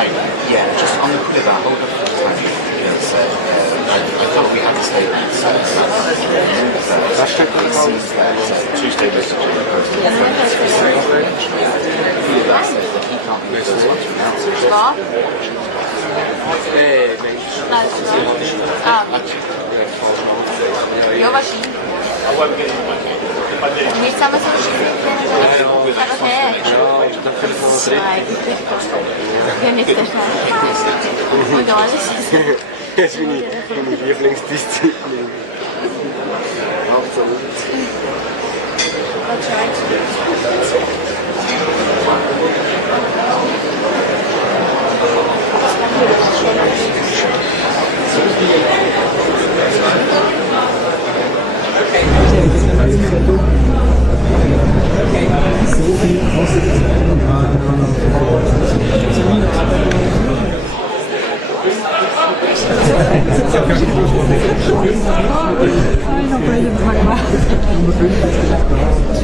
Yeah, just on the quiz, I hold up because I thought we had the statements. It seems that two statements are that says that he can't be the first one to announce it. Jag var fin. Ми саме Я не страшна. Мы договорились. Извини, Lieblingspiste.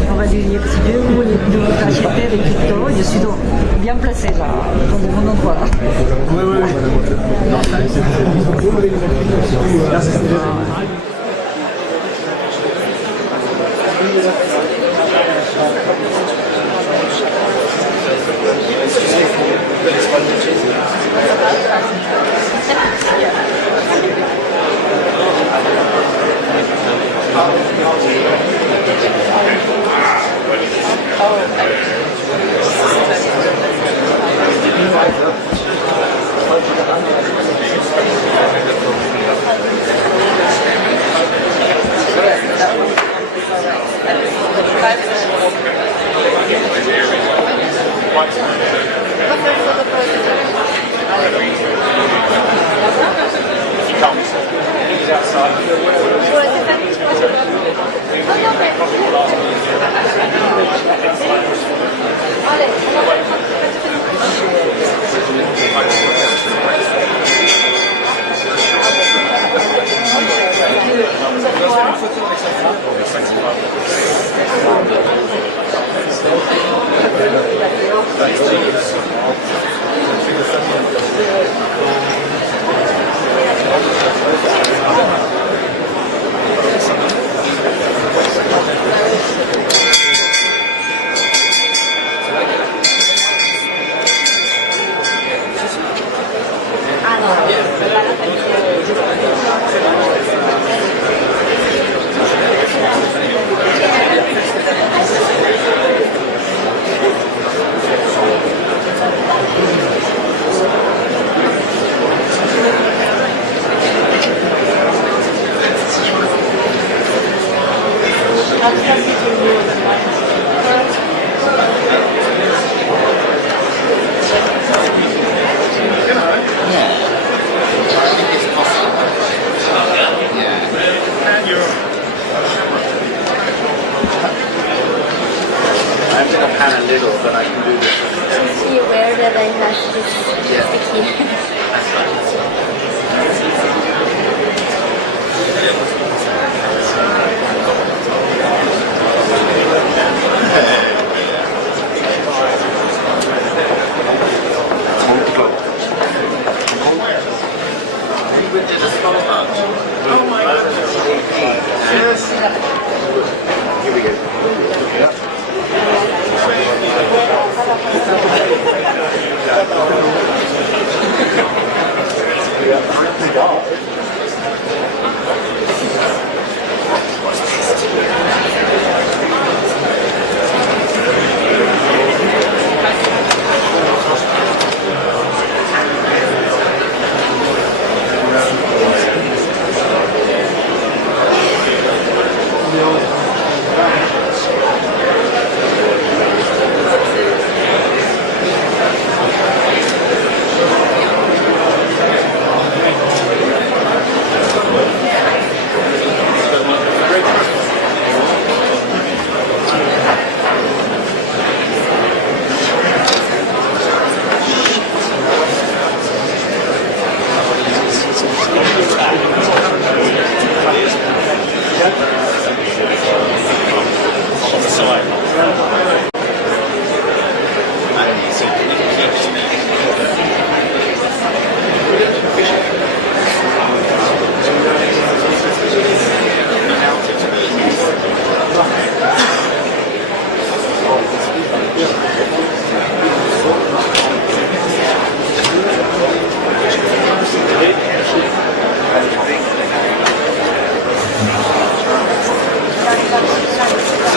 On va dire que si Dieu voulait nous acheter des cryptos, je suis bien placé là, dans le bon endroit.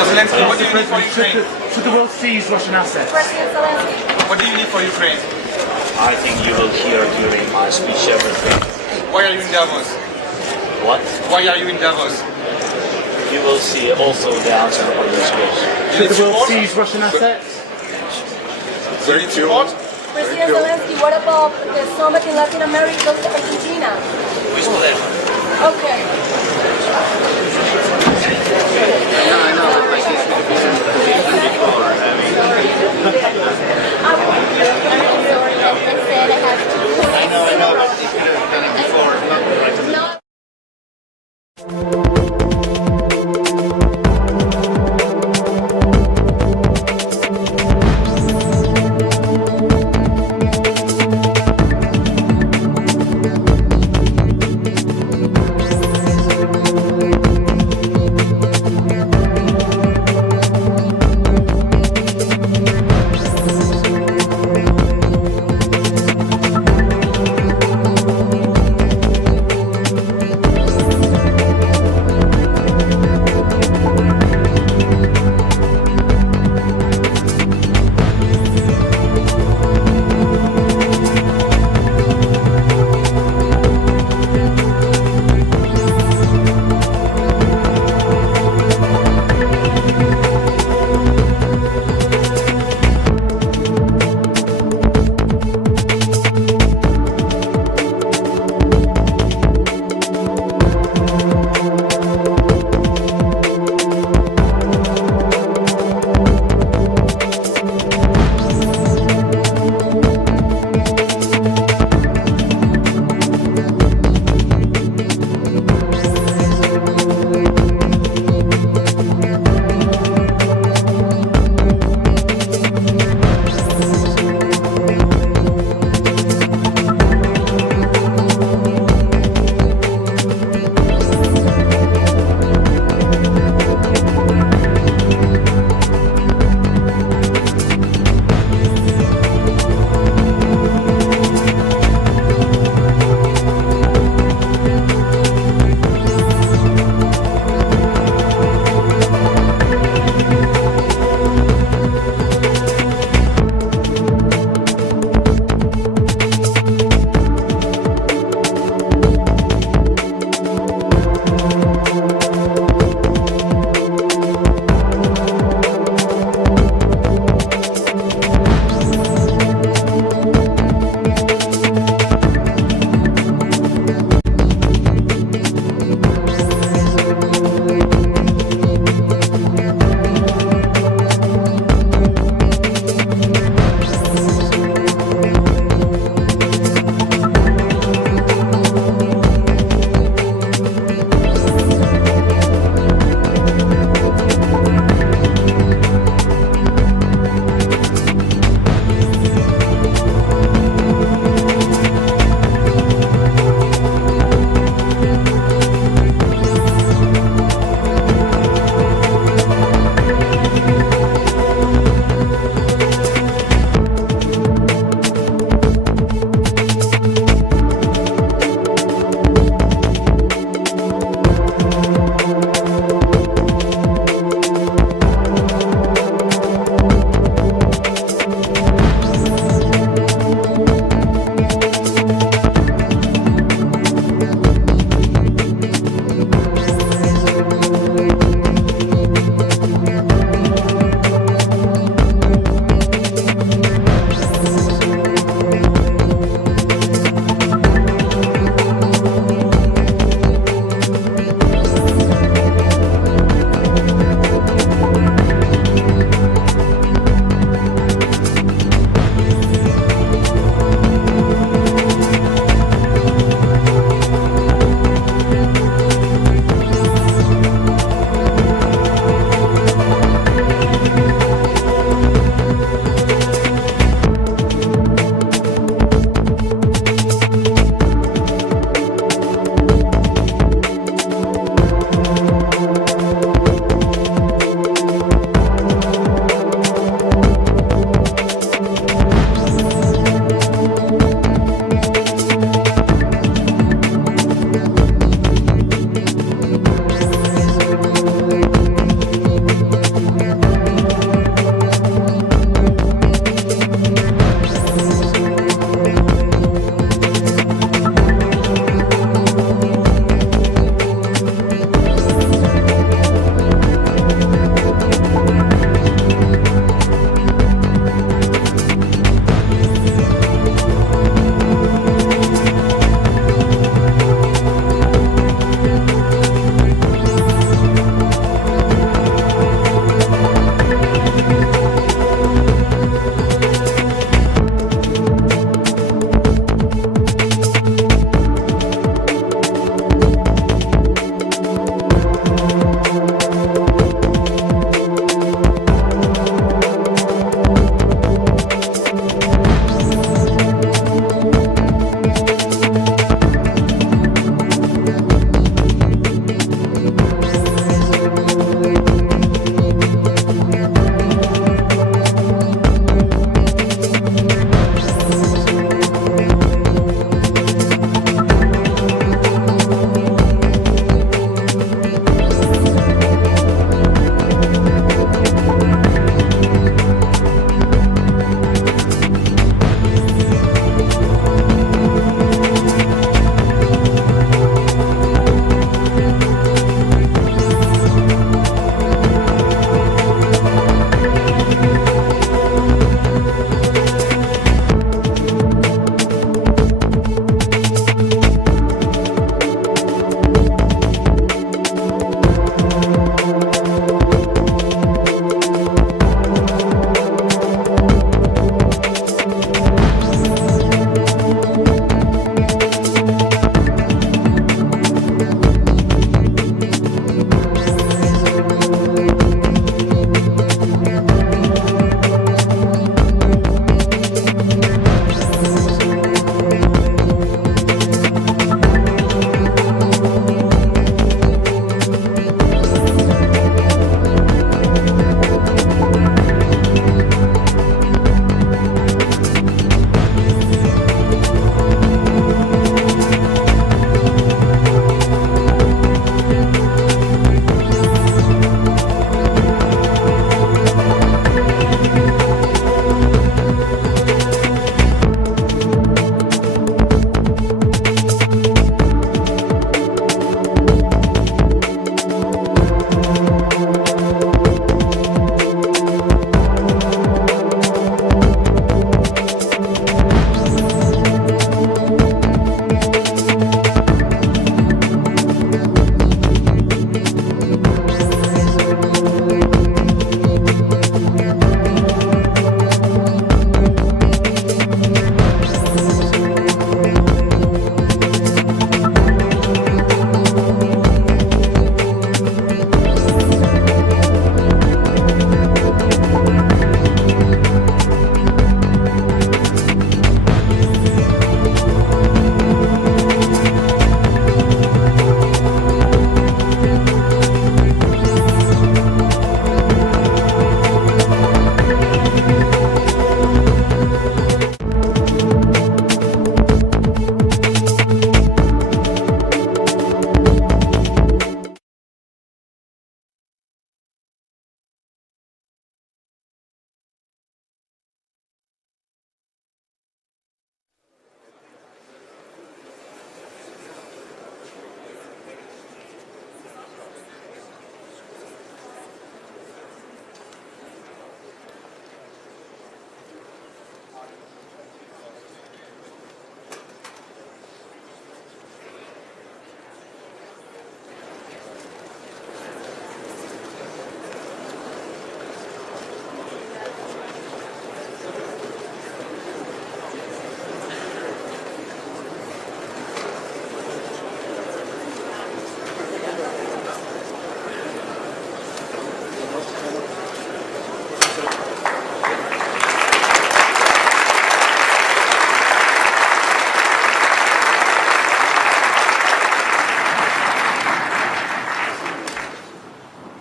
Zelenskyy, what do you need for Ukraine? Should the world seize Russian assets? President Zelenskyy. What do you need for Ukraine? I think you will hear during my speech everything. Why are you in Davos? What? Why are you in Davos? You will see also the answer on this question. Should the world seize Russian assets? You need support? President Zelenskyy, what about the summit in Latin America, Argentina? Okay. I know, but if you have done it before, not right now.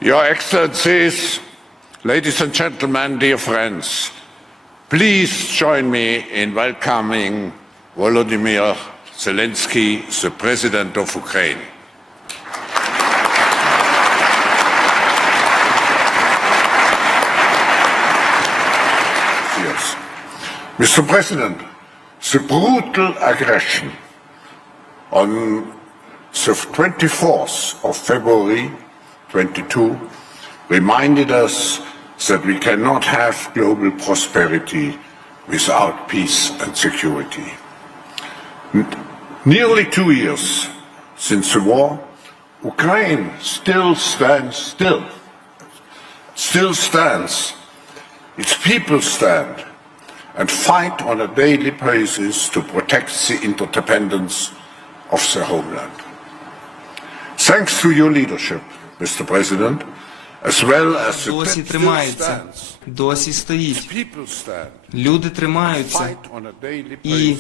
Your Excellencies, ladies and gentlemen, dear friends, please join me in welcoming Volodymyr Zelenskyy, the President of Ukraine. Yes. Mr. President, the brutal aggression on the 24th of February 22 reminded us that we cannot have global prosperity without peace and security. Nearly 2 years since the war, Ukraine still stands. Its people stand and fight on a daily basis to protect the interdependence of their homeland. Thanks to your leadership, Mr. President, as well as the досі тримається, досі стоїть. Люди тримаються і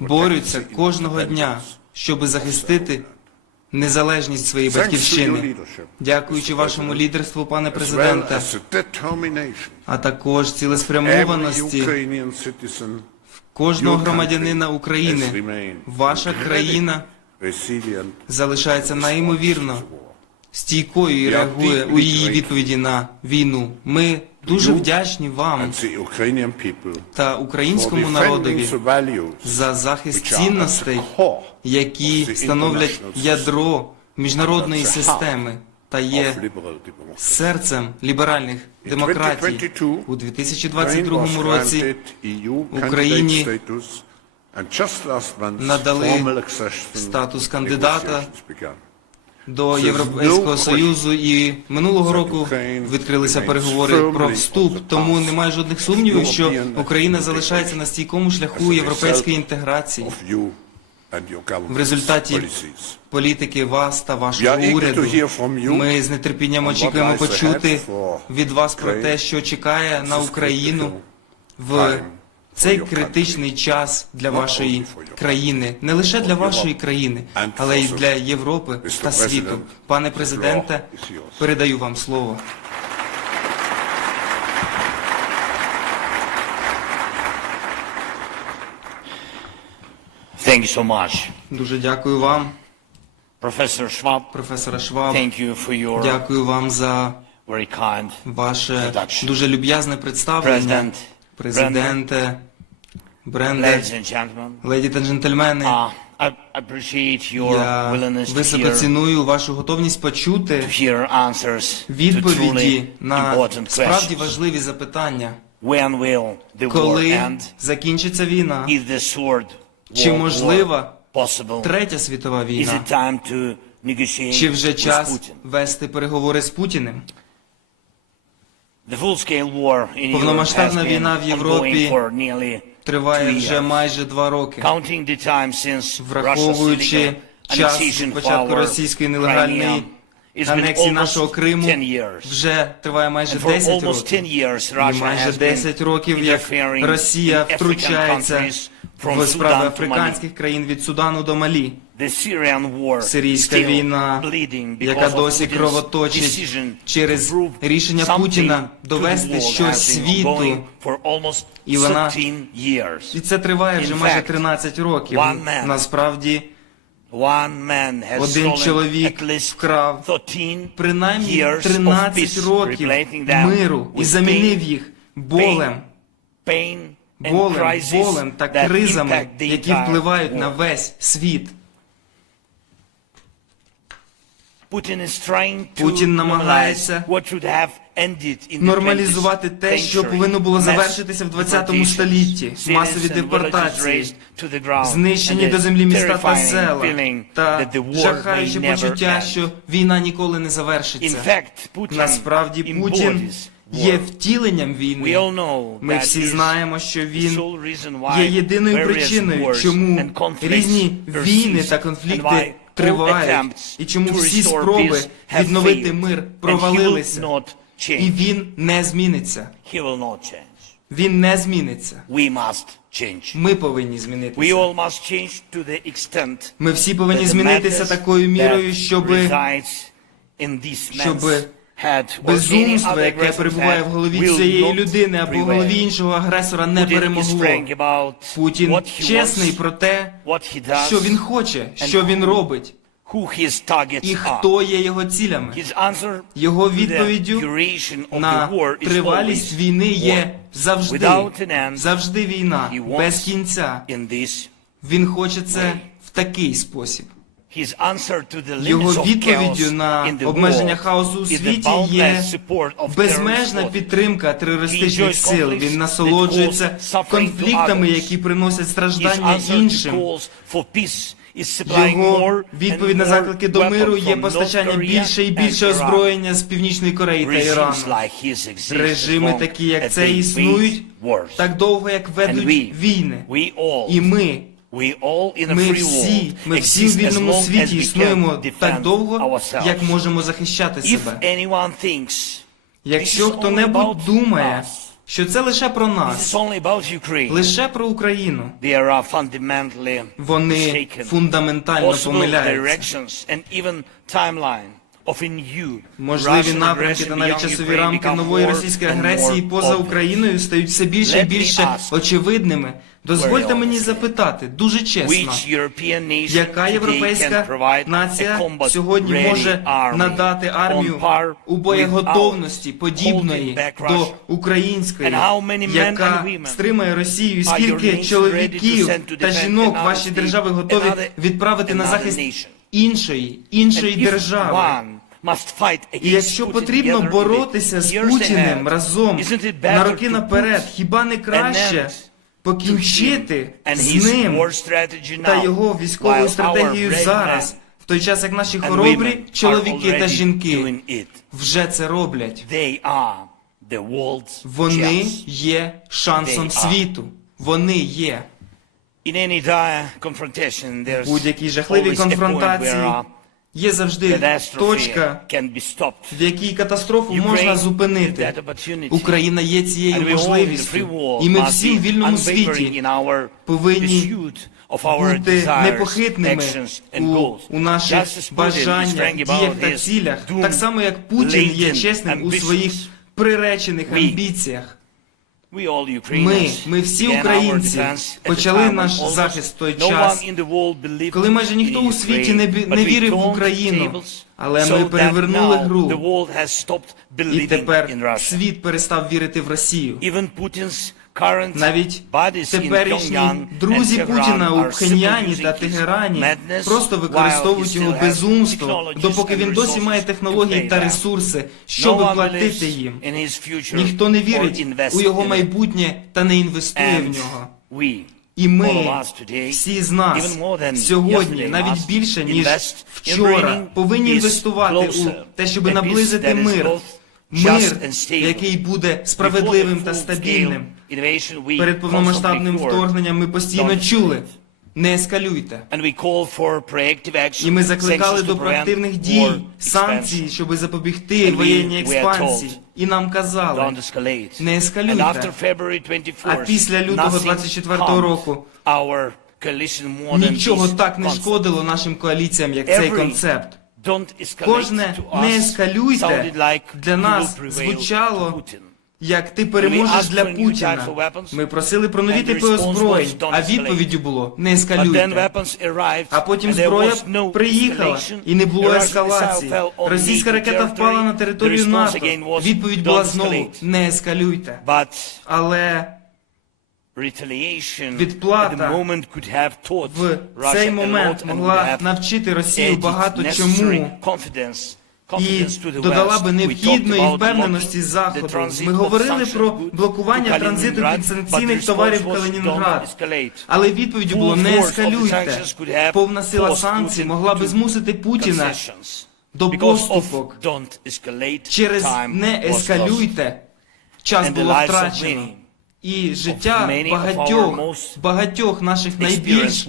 борються кожного дня, щоб захистити незалежність своєї батьківщини. Дякуючи вашому лідерству, пане президенте, а також цілеспрямованості кожного громадянина України, ваша країна залишається неймовірно стійкою і реагує у її відповіді на війну. Ми дуже вдячні вам та українському народові за захист цінностей, які становлять ядро міжнародної системи та є серцем ліберальних демократій. У 2022 році Україні надали статус кандидата до Європейського Союзу, і минулого року відкрилися переговори про вступ, тому немає жодних сумнівів, що Україна залишається на стійкому шляху європейської інтеграції. В результаті політики вас та вашого уряду ми з нетерпінням очікуємо почути від вас про те, що чекає на Україну в цей критичний час для вашої країни. Не лише для вашої країни, але й для Європи та світу. Пане президенте, передаю вам слово. Thank you so much. Дуже дякую вам, професора Шваб. Дякую вам за ваше дуже люб'язне представлення. Президенте, бренде, леді та джентльмени, я високо ціную вашу готовність почути відповіді на справді важливі запитання. Коли закінчиться війна? Чи можлива Третя світова війна? Чи вже час вести переговори з Путіним? Повномасштабна війна в Європі триває вже майже 2 роки. Враховуючи час початку російської нелегальної анексії нашого Криму, вже триває майже 10 років. І майже 10 років, як Росія втручається в справи африканських країн від Судану до Малі. Сирійська війна, яка досі кровоточить через рішення Путіна довести щось світу, і це триває вже майже 13 років. Насправді, один чоловік вкрав принаймні 13 років миру і замінив їх болем та кризами, які впливають на весь світ. Путін намагається нормалізувати те, що повинно було завершитися в 20 столітті. Масові депортації, знищені до землі міста та села, та жахаюче почуття, що війна ніколи не завершиться. Насправді Путін є втіленням війни. Ми всі знаємо, що він є єдиною причиною, чому різні війни та конфлікти тривають, і чому всі спроби відновити мир провалилися. І він не зміниться. Він не зміниться. Ми повинні змінитися. Ми всі повинні змінитися такою мірою, щоб Безумство, яке перебуває в голові цієї людини або в голові іншого агресора, не перемогло. Путін чесний про те, що він хоче, що він робить, і хто є його цілями. Його відповіддю на тривалість війни є завжди війна, без кінця. Він хоче це в такий спосіб. Його відповіддю на обмеження хаосу у світі є безмежна підтримка терористичних сил. Він насолоджується конфліктами, які приносять страждання іншим. Його відповідь на заклики до миру є постачання більше і більше озброєння з Північної Кореї та Ірану. Режими такі, як це, існують так довго, як ведуть війни. І ми всі в вільному світі існуємо так довго, як можемо захищати себе. Якщо хто-небудь думає, що це лише про нас, лише про Україну, вони фундаментально помиляються. Можливі напрямки та навіть часові рамки нової російської агресії поза Україною стають все більше і більше очевидними. Дозвольте мені запитати, дуже чесно, яка європейська нація сьогодні може надати армію у боєготовності, подібної до української, яка стримає Росію? Скільки чоловіків та жінок ваші держави готові відправити на захист іншої держави? І якщо потрібно боротися з Путіним разом на роки наперед, хіба не краще покінчити з ним та його військовою стратегією зараз, в той час, як наші хоробрі чоловіки та жінки вже це роблять? Вони є шансом світу. Вони є. В будь-якій жахливій конфронтації є завжди точка, в якій катастрофу можна зупинити. Україна є цією можливістю. І ми всі в вільному світі повинні бути непохитними у наших бажаннях, діях та цілях. Так само, як Путін є чесним у своїх приречених амбіціях. Ми всі українці почали наш захист в той час, коли майже ніхто у світі не вірив в Україну. Але ми перевернули гру, і тепер світ перестав вірити в Росію. Навіть теперішні друзі Путіна у Пхеньяні та Тегерані просто використовують його безумство, допоки він досі має технології та ресурси, щоб платити їм. Ніхто не вірить у його майбутнє та не інвестує в нього. І ми, всі з нас, сьогодні, навіть більше, ніж вчора, повинні інвестувати у те, щоб наблизити мир. Мир, який буде справедливим та стабільним. Перед повномасштабним вторгненням ми постійно чули: не ескалюйте. І ми закликали до проактивних дій, санкцій, щоб запобігти воєнній експансії. І нам казали: не ескалюйте. А після лютого 24-го року нічого так не шкодило нашим коаліціям, як цей концепт. Кожне «не ескалюйте» для нас звучало як «ти переможеш для Путіна». Ми просили про нові типи озброєнь, а відповіддю було «не ескалюйте». А потім зброя приїхала, і не було ескалації. Російська ракета впала на територію НАТО. Відповідь була знову «не ескалюйте». Але відплата в цей момент могла навчити Росію багато чому і додала би необхідної впевненості Заходу. Ми говорили про блокування транзиту підсанкційних товарів в Калінінград, але відповіддю було «не ескалюйте». Повна сила санкцій могла би змусити Путіна до поступок. Через «не ескалюйте» час було втрачено. І життя багатьох наших найбільш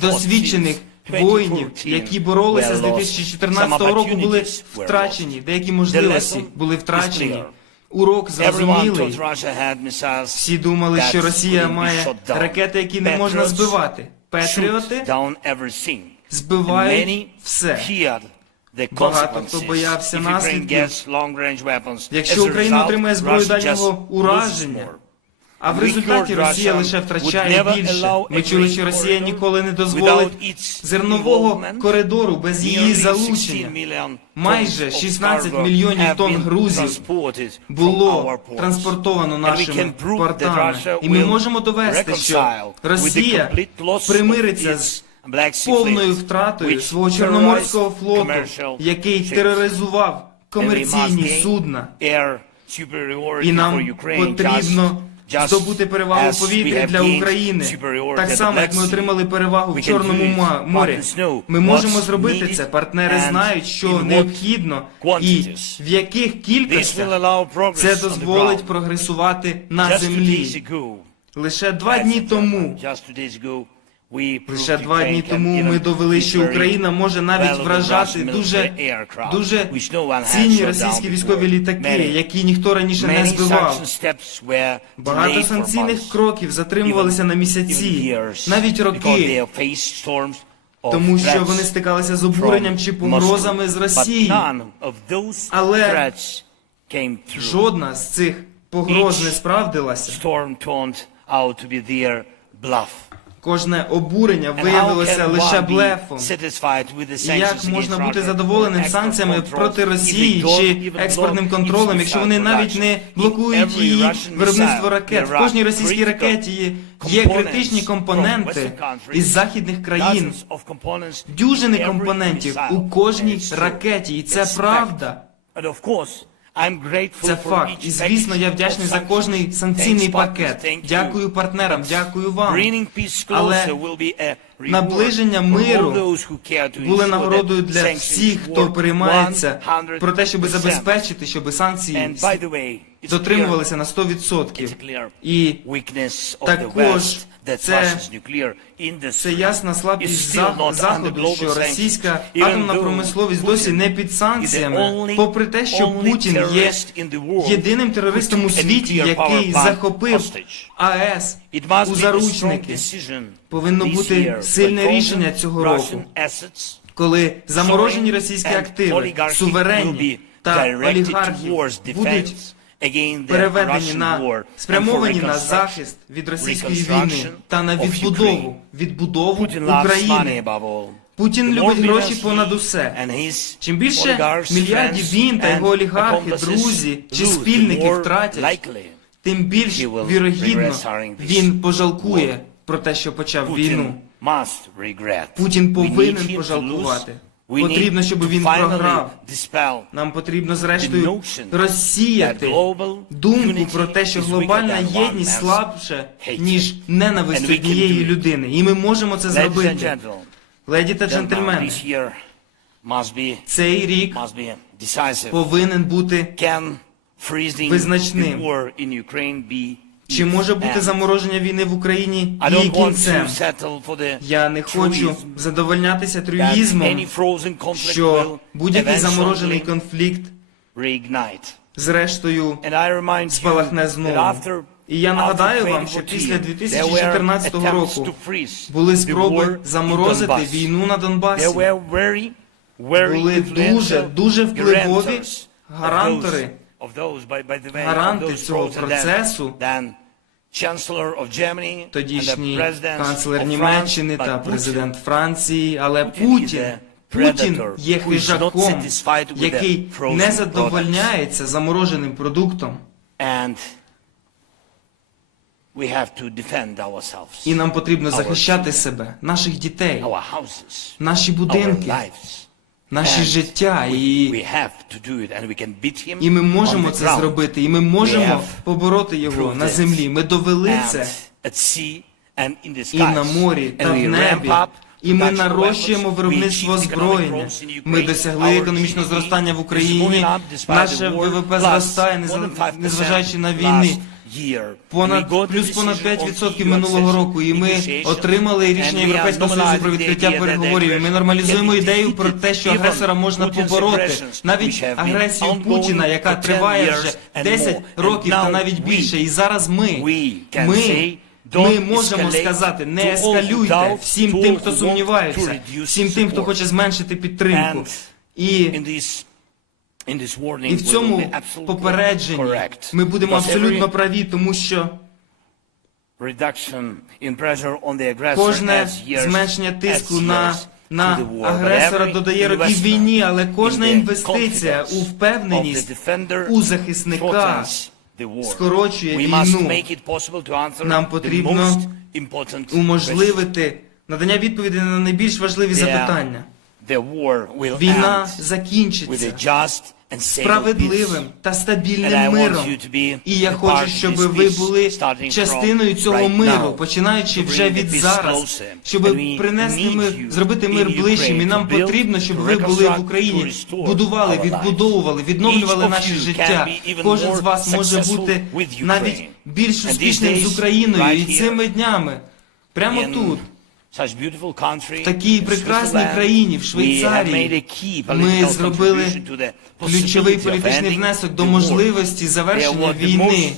досвідчених воїнів, які боролися з 2014 року, були втрачені. Деякі можливості були втрачені. Урок зрозумілий. Всі думали, що Росія має ракети, які не можна збивати. Патріоти збивають все. Багато хто боявся наслідків, якщо Україна отримає зброю дальнього ураження, а в результаті Росія лише втрачає більше. Ми чули, що Росія ніколи не дозволить зернового коридору без її залучення. Майже 16 мільйонів тонн грузів було транспортовано нашими портами. І ми можемо довести, що Росія примириться з повною втратою свого Чорноморського флоту, який тероризував комерційні судна. І нам потрібно здобути перевагу в повітрі для України. Так само, як ми отримали перевагу в Чорному морі. Ми можемо зробити це. Партнери знають, що необхідно і в яких кількостях це дозволить прогресувати на землі. Лише 2 дні тому ми довели, що Україна може навіть вражати дуже цінні російські військові літаки, які ніхто раніше не збивав. Багато санкційних кроків затримувалися на місяці, навіть роки, тому що вони стикалися з обуренням чи погрозами з Росії. Але жодна з цих погроз не справдилася. Кожне обурення виявилося лише блефом. І як можна бути задоволеним санкціями проти Росії чи експортним контролем, якщо вони навіть не блокують її виробництво ракет? В кожній російській ракеті є критичні компоненти із західних країн. Дюжини компонентів у кожній ракеті. І це правда. Це факт. І, звісно, я вдячний за кожний санкційний пакет. Дякую партнерам, дякую вам. Але наближення миру були нагородою для всіх, хто переймається про те, щоб забезпечити, щоб санкції дотримувалися на 100%. І також це ясна слабкість Заходу, що російська атомна промисловість досі не під санкціями, попри те, що Путін є єдиним терористом у світі, який захопив АЕС у заручники. Повинно бути сильне рішення цього року, коли заморожені російські активи, суверенні та олігархи будуть переведені спрямовані на захист від російської війни та на відбудову України. Путін любить гроші понад усе. Чим більше мільярдів він та його олігархи, друзі чи спільники втратять, тим більш вірогідно він пожалкує про те, що почав війну. Путін повинен пожалкувати. Потрібно, щоб він програв. Нам потрібно, зрештою, розсіяти думку про те, що глобальна єдність слабша, ніж ненависть однієї людини. І ми можемо це зробити. Леді та джентльмени, цей рік повинен бути визначним. Чи може бути замороження війни в Україні її кінцем? Я не хочу задовольнятися трюїзмом, що будь-який заморожений конфлікт зрештою спалахне знову. І я нагадаю вам, що після 2014 року були спроби заморозити війну на Донбасі. Були дуже впливові гаранти цього процесу, тодішній канцлер Німеччини та президент Франції, але Путін є хижаком, який не задовольняється замороженим продуктом. І нам потрібно захищати себе, наших дітей, наші будинки, наші життя, і ми можемо це зробити, і ми можемо побороти його на землі. Ми довели це і на морі, та в небі. І ми нарощуємо виробництво озброєння. Ми досягли економічного зростання в Україні. Наше ВВП зростає, незважаючи на війни. Плюс понад 5% минулого року, і ми отримали рішення Європейського Союзу про відкриття переговорів. І ми нормалізуємо ідею про те, що агресора можна побороти. Навіть агресію Путіна, яка триває вже 10 років та навіть більше. І зараз ми можемо сказати, не ескалюйте всім тим, хто сумнівається, всім тим, хто хоче зменшити підтримку. І в цьому попередженні ми будемо абсолютно праві, тому що кожне зменшення тиску на агресора додає років війні, але кожна інвестиція у впевненість у захисника скорочує війну. Нам потрібно уможливити надання відповіді на найбільш важливі запитання. Війна закінчиться справедливим та стабільним миром. І я хочу, щоб ви були частиною цього миру, починаючи вже від зараз, щоб принести мир, зробити мир ближчим. І нам потрібно, щоб ви були в Україні, будували, відбудовували, відновлювали наше життя. Кожен з вас може бути навіть більш успішним з Україною і цими днями, прямо тут. В такій прекрасній країні, в Швейцарії, ми зробили ключовий політичний внесок до можливості завершення війни.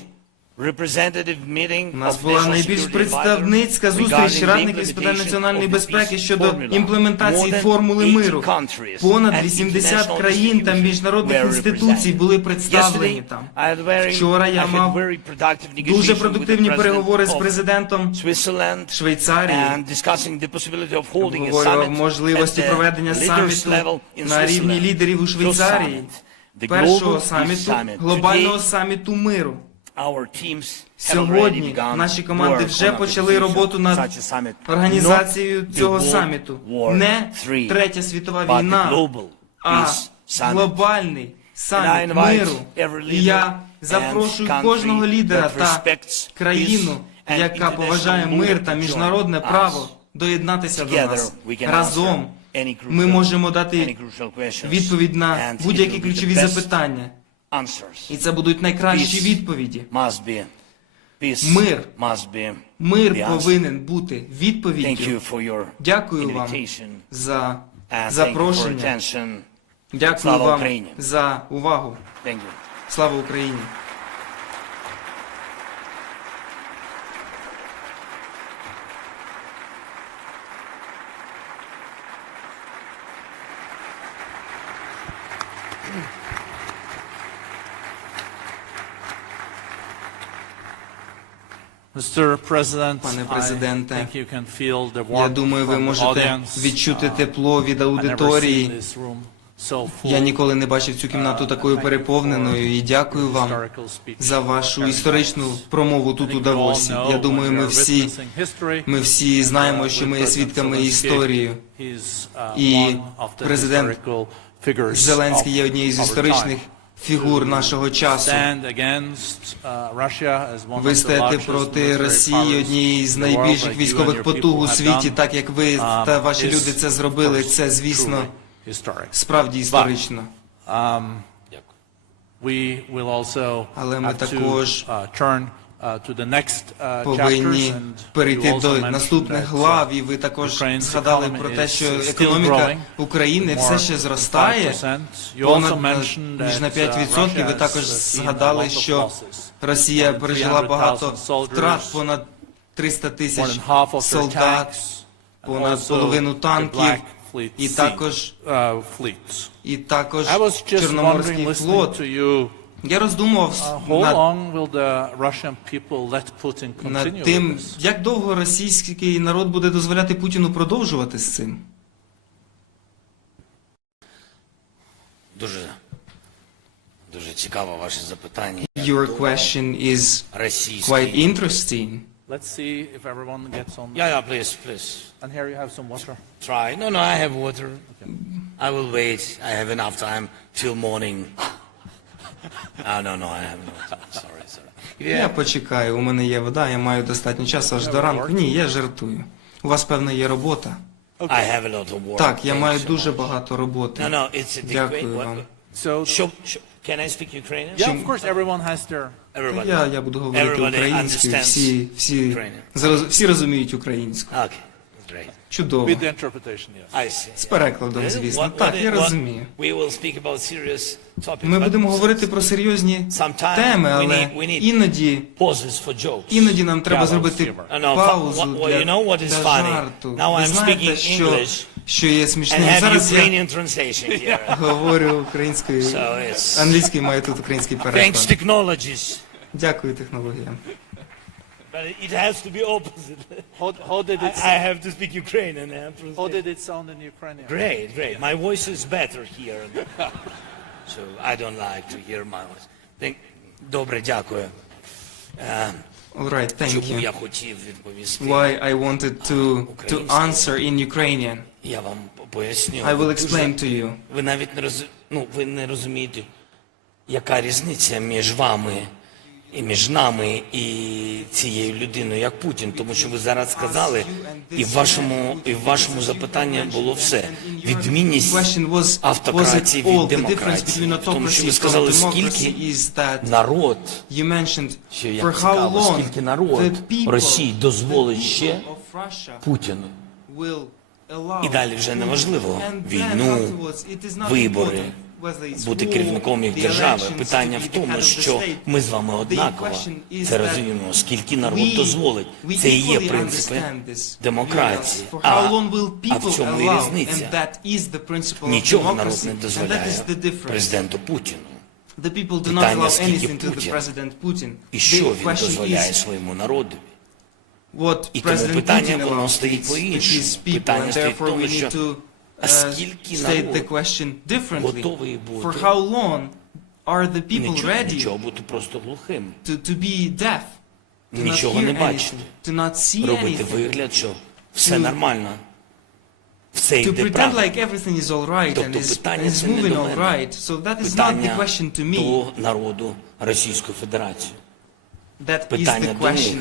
У нас була найбільш представницька зустріч радників з питань національної безпеки щодо імплементації формули миру. Понад 80 країн та міжнародних інституцій були представлені там. Вчора я мав дуже продуктивні переговори з президентом Швейцарії. Говорю можливості проведення саміту на рівні лідерів у Швейцарії. Першого саміту, глобального саміту миру. Сьогодні наші команди вже почали роботу над організацією цього саміту. Не Третя світова війна, а глобальний саміт миру. І я запрошую кожного лідера та країну, яка поважає мир та міжнародне право, доєднатися до нас. Разом ми можемо дати відповідь на будь-які ключові запитання. І це будуть найкращі відповіді. Мир повинен бути відповіддю. Дякую вам за запрошення. Дякую вам за увагу. Слава Україні! Пане президенте, я думаю, ви можете відчути тепло від аудиторії. Я ніколи не бачив цю кімнату такою переповненою, і дякую вам за вашу історичну промову тут у Давосі. Я думаю, ми всі знаємо, що ми є свідками історії. І президент Зеленський є однією з історичних фігур нашого часу. Ви стоїте проти Росії, однієї з найбільших військових потуг у світі, так як ви та ваші люди це зробили. Це, звісно, справді історично. Але ми також повинні перейти до наступних глав, і ви також згадали про те, що економіка України все ще зростає, понад ніж на 5%. Ви також згадали, що Росія пережила багато втрат, понад 300 тисяч солдат, понад половину танків, і також Чорноморський флот. Я роздумував над тим, як довго російський народ буде дозволяти Путіну продовжувати з цим. Дуже цікаво ваше запитання. Your question is quite interesting. Let's see if everyone gets on. Yeah, please. And here you have some water. Try. No, I have water. Okay. I will wait. I have enough time till morning. No, I have no time. Sorry. Я почекаю, у мене є вода, я маю достатньо часу аж до ранку. Ні, я жартую. У вас, певно, є робота. I have a lot of work. Так, я маю дуже багато роботи. Дякую вам. Can I speak Ukrainian? Yeah, of course, everyone has their... Я буду говорити українською, всі розуміють українську. Okay, great. Чудово. With the interpretation, yes. З перекладом, звісно. Так, я розумію. We will speak about serious topics. Ми будемо говорити про серйозні теми, але іноді нам треба зробити паузу для жарту. Ви знаєте, що що є and смішним. have Зараз я Ukrainian translation here. говорю українською, So it's англійською маю тут український thanks переклад. technologies. Дякую технологіям. But it has to be opposite. How did it I have to speak Ukrainian. how did it sound in Ukrainian? Great, great. My voice is better here. So I don't like to hear my voice. Добре, дякую. All right, thank Чому я you. хотів відповісти? Why I wanted to answer in Ukrainian. Я вам поясню. I will explain to you. Ви навіть ви не розумієте, яка різниця між вами і між нами і цією людиною, як Путін, тому що ви зараз сказали, і в вашому запитанні було все. Відмінність автократії від демократії. Тому що ви сказали, скільки народ, що як цікаво, скільки народ Росії дозволить ще Путіну. І далі вже не важливо війну, вибори, бути керівником їх держави. Питання в тому, що ми з вами однаково це розуміємо, скільки народ дозволить. Це і є принципи демократії. А в чому і різниця? Нічого народ не дозволяє президенту Путіну. Питання, скільки Путін і що він дозволяє своєму народу. І тому питання, воно стоїть по-іншому. Питання стоїть в тому, що а скільки народ готовий бути, нічого бути просто глухим, нічого не бачити, робити вигляд, що все нормально, все йде правильно. Тобто питання це не до мене, питання до народу Російської Федерації. Питання до них.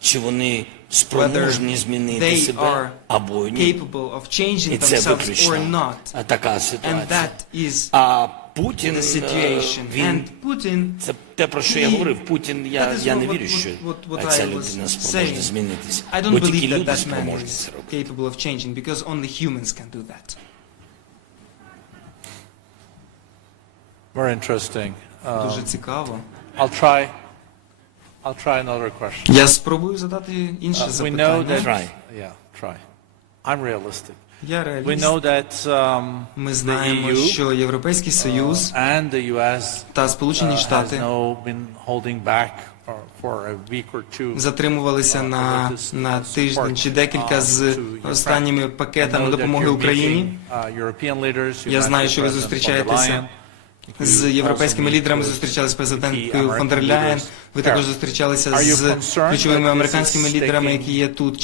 Чи вони спроможні змінити себе або ні. І це виключно така ситуація. А Путін, це те, про що я говорив. Путін, я не вірю, що ця людина спроможна змінитися. Бо тільки люди спроможні це робити. Very interesting. Дуже цікаво. I'll try another question. Я спробую задати інше запитання. Yeah, try. I'm realistic. Я We реаліст. know that Ми знаємо, що Європейський Союз and the US та Сполучені has Штати now been holding back for a week or two. затримувалися на тиждень чи декілька з останніми пакетами допомоги Україні. Я знаю, що ви зустрічаєтеся з європейськими лідерами, зустрічалися з президенткою фон дер Ляєн, ви також зустрічалися з ключовими американськими лідерами, які є тут.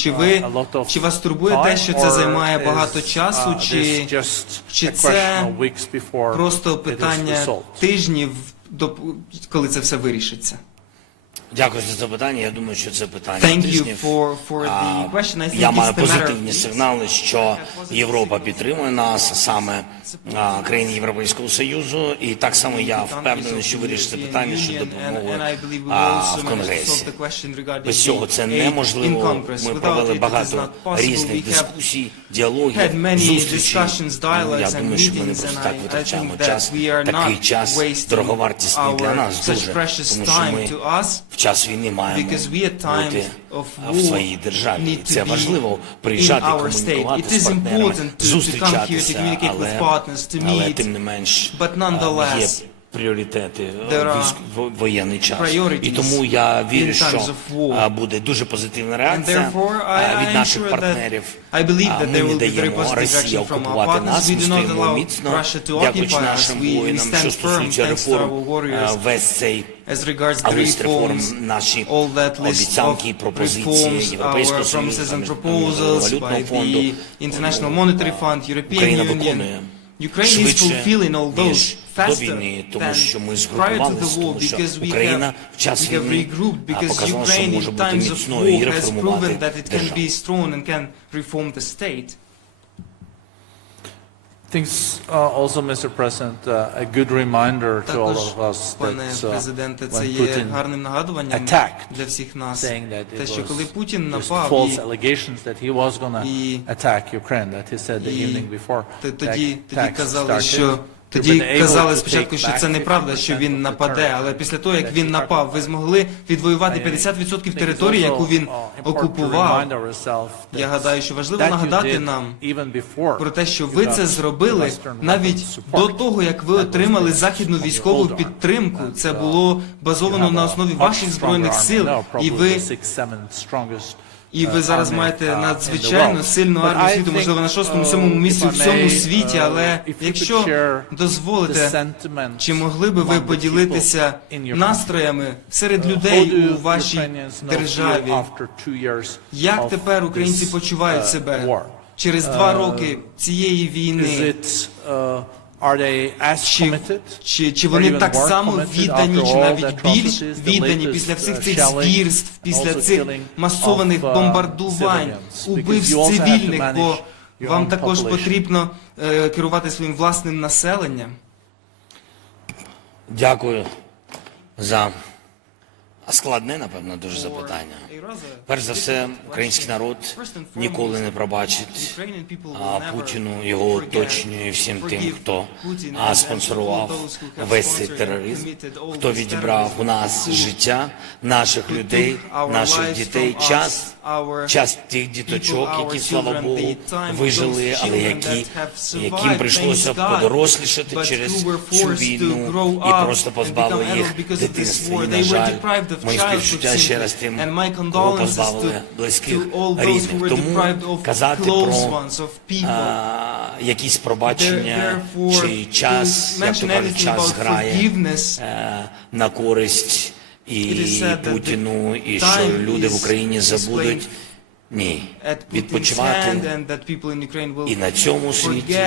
Чи вас турбує те, що це займає багато часу, чи це просто питання тижнів, коли це все вирішиться? Дякую за запитання. Я думаю, що це питання тижнів. Я маю позитивні сигнали, що Європа підтримує нас, саме країни Європейського Союзу, і так само я впевнений, що вирішиться питання щодо допомоги в Конгресі. Без цього це неможливо. Ми провели багато різних дискусій, діалогів, зустрічей. Я думаю, що ми не просто так витрачаємо час. Такий час дороговартісний для нас дуже, тому що ми в час війни маємо бути в своїй державі. Це важливо приїжджати, комунікувати з партнерами, зустрічатися, але тим не менш є пріоритети в воєнний час. І тому я вірю, що буде дуже позитивна реакція від наших партнерів. Ми не даємо Росії окупувати нас, ми стоїмо міцно, дякуючи нашим воїнам, що стосується реформ, весь цей лист реформ, наші обіцянки і пропозиції Європейського Союзу, Міжнародного валютного фонду, Україна виконує швидше, ніж до війни, тому що ми згрупувалися, тому що Україна в час війни показала, що може бути міцною і реформувати державу. I think also, Mr. President, a good reminder to all of us пане президенте, це є гарним нагадуванням для всіх нас, те, що коли Путін напав, тоді казали, що Тоді казали спочатку, що це неправда, що він нападе, але після того, як він напав, ви змогли відвоювати 50% території, яку він окупував. Я гадаю, що важливо нагадати нам про те, що ви це зробили навіть до того, як ви отримали західну військову підтримку. Це було базовано на основі ваших збройних сил, і ви зараз маєте надзвичайно сильну армію світу, можливо, на 6-7 місці у всьому світі, але якщо дозволите, чи могли би ви поділитися настроями серед людей у вашій державі? Як тепер українці почувають себе через 2 роки цієї війни? Чи вони так само віддані, чи навіть більш віддані після всіх цих звірств, після цих масованих бомбардувань, убивств цивільних, бо вам також потрібно керувати своїм власним населенням? Дякую за складне, напевно, дуже запитання. Перш за все, український народ ніколи не пробачить Путіну, його оточенню і всім тим, хто спонсорував весь цей тероризм, хто відібрав у нас життя, наших людей, наших дітей, час тих діточок, які, слава Богу, вижили, але яким прийшлося подорослішати через цю війну і просто позбавили їх дитинства. І, на жаль, мої співчуття ще раз тим, кого позбавили близьких рідних. Тому казати про якісь пробачення, чи час, як то кажуть, час грає на користь і Путіну, і що люди в Україні забудуть. Ні. Відпочивати і на цьому світі,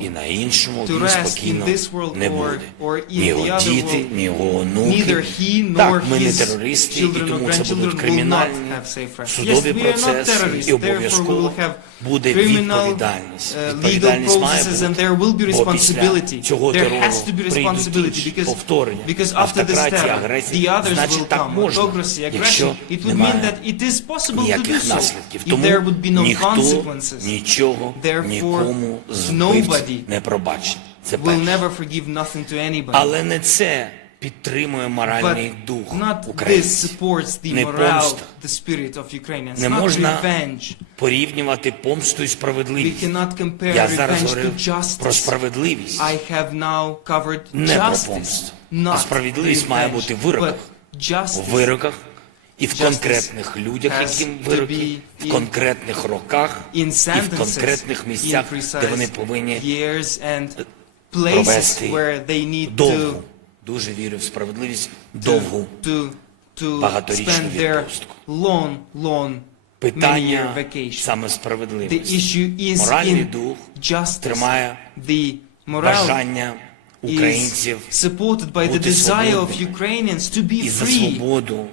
і на іншому він спокійно не буде. Ні його діти, ні його онуки. Так, ми не терористи, і тому це будуть кримінальні судові процеси, і обов'язково буде відповідальність. Відповідальність має бути, бо після цього терору прийдуть повторення, автократії, агресії. Значить, так можна, якщо немає ніяких наслідків. Тому ніхто нічого нікому збивць не пробачить. Це перше. Але не це підтримує моральний дух українців. Не помста. Не можна порівнювати помсту і справедливість. Я зараз говорю про справедливість, не про помсту. А справедливість має бути в вироках, і в конкретних людях, яким вироки, в конкретних роках, і в конкретних місцях, де вони повинні провести довгу, дуже вірю в справедливість, довгу, багаторічну відпустку. Питання саме справедливості. Моральний дух тримає бажання українців бути свободними і за свободу,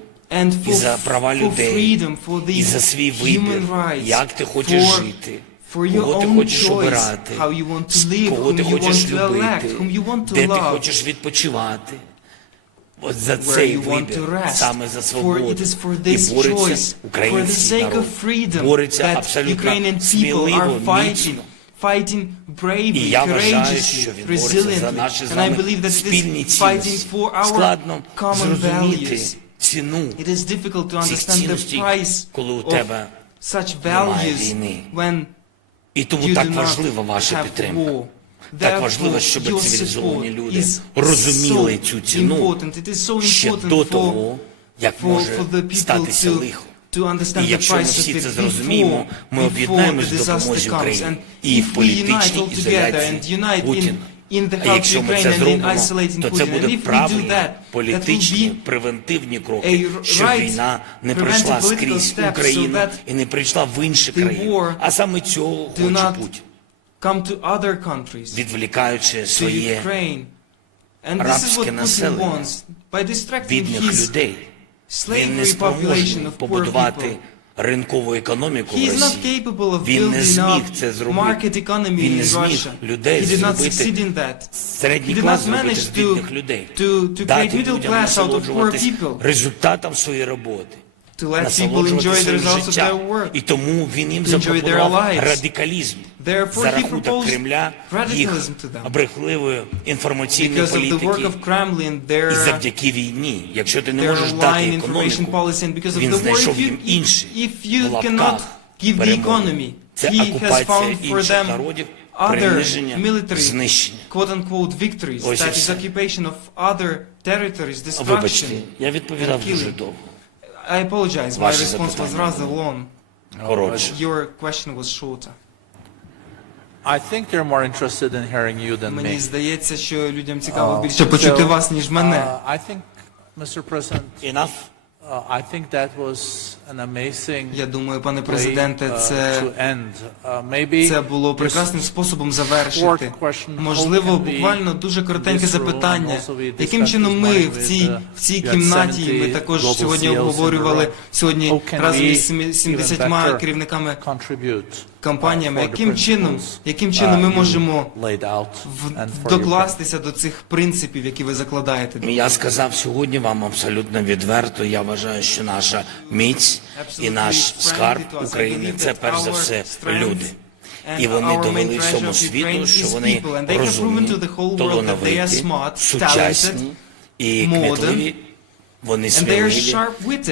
і за права людей, і за свій вибір, як ти хочеш жити, кого ти хочеш обирати, кого ти хочеш любити, де ти хочеш відпочивати. От за цей вибір, саме за свободу. І бореться український народ, бореться абсолютно сміливо, міцно. І я вважаю, що він бореться за наші з вами спільні цінності. Складно зрозуміти ціну цих цінностей, коли у тебе немає війни. І тому так важлива ваша підтримка. Так важливо, щоб цивілізовані люди розуміли цю ціну ще до того, як може статися лихо. І якщо ми всі це зрозуміємо, ми об'єднаємось в допомозі Україні і в політичній ізоляції Путіна. А якщо ми це зробимо, то це буде правильні, політичні, превентивні кроки, щоб війна не прийшла скрізь Україну і не прийшла в інші країни. А саме цього хоче Путін, відволікаючи своє рабське населення, бідних людей. Він не спроможний побудувати ринкову економіку в Росії. Він не зміг це зробити. Він не зміг людей зробити, середній клас зробити з бідних людей. Дати людям насолоджуватись результатом своєї роботи. насолоджуватися своїм життям. І тому він їм запропонував радикалізм за рахунок Кремля, їх брехливої інформаційної політики і завдяки війні. Якщо ти не можеш дати економіку, він знайшов їм інші, в лапках, перемоги. Це окупація інших народів, приниження, знищення. Ось і все. Вибачте, я відповідав дуже довго. I apologize, my Ваше response was запитання rather long. коротше. Your question was shorter. I think they're more interested in hearing you than Мені me. здається, що людям цікаво більше почути вас, ніж мене. I think, Mr. President, Enough? I think that was an amazing Я думаю, пане way президенте, to end. Maybe це було прекрасним способом завершити. Можливо, буквально дуже коротеньке запитання. Яким чином ми в цій кімнаті, ми також сьогодні обговорювали разом із 70 керівниками компаніями, яким чином ми можемо докластися до цих принципів, які ви закладаєте? Я сказав сьогодні вам абсолютно відверто, я вважаю, що наша міць і наш скарб України – це перш за все люди. І вони довели всьому світу, що вони розумні, талановиті, сучасні і кмітливі, вони сміливі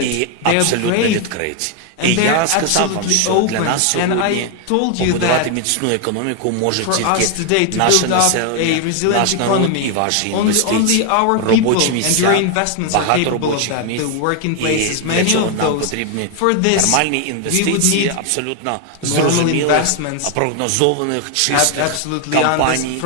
і абсолютно відкриті. І я сказав вам, що для нас сьогодні побудувати міцну економіку може тільки наше населення, наш народ і ваші інвестиції, робочі місця, багато робочих місць. І для цього нам потрібні нормальні інвестиції, абсолютно зрозумілих, прогнозованих, чистих компаній.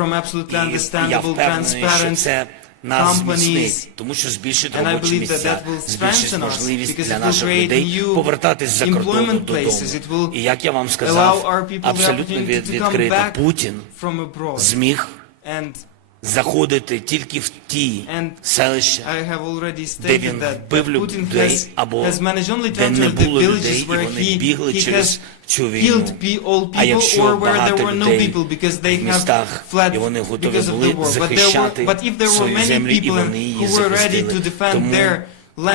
І я впевнений, що це нас зміцнить, тому що збільшить робочі місця, збільшить можливість для наших людей повертатись за кордону додому. І як я вам сказав, абсолютно відкрито, Путін зміг заходити тільки в ті селища, де він вбив людей, або де не було людей, і вони бігли через цю війну. А якщо багато людей в містах, і вони готові були захищати свою землю, і вони її захистили. Тому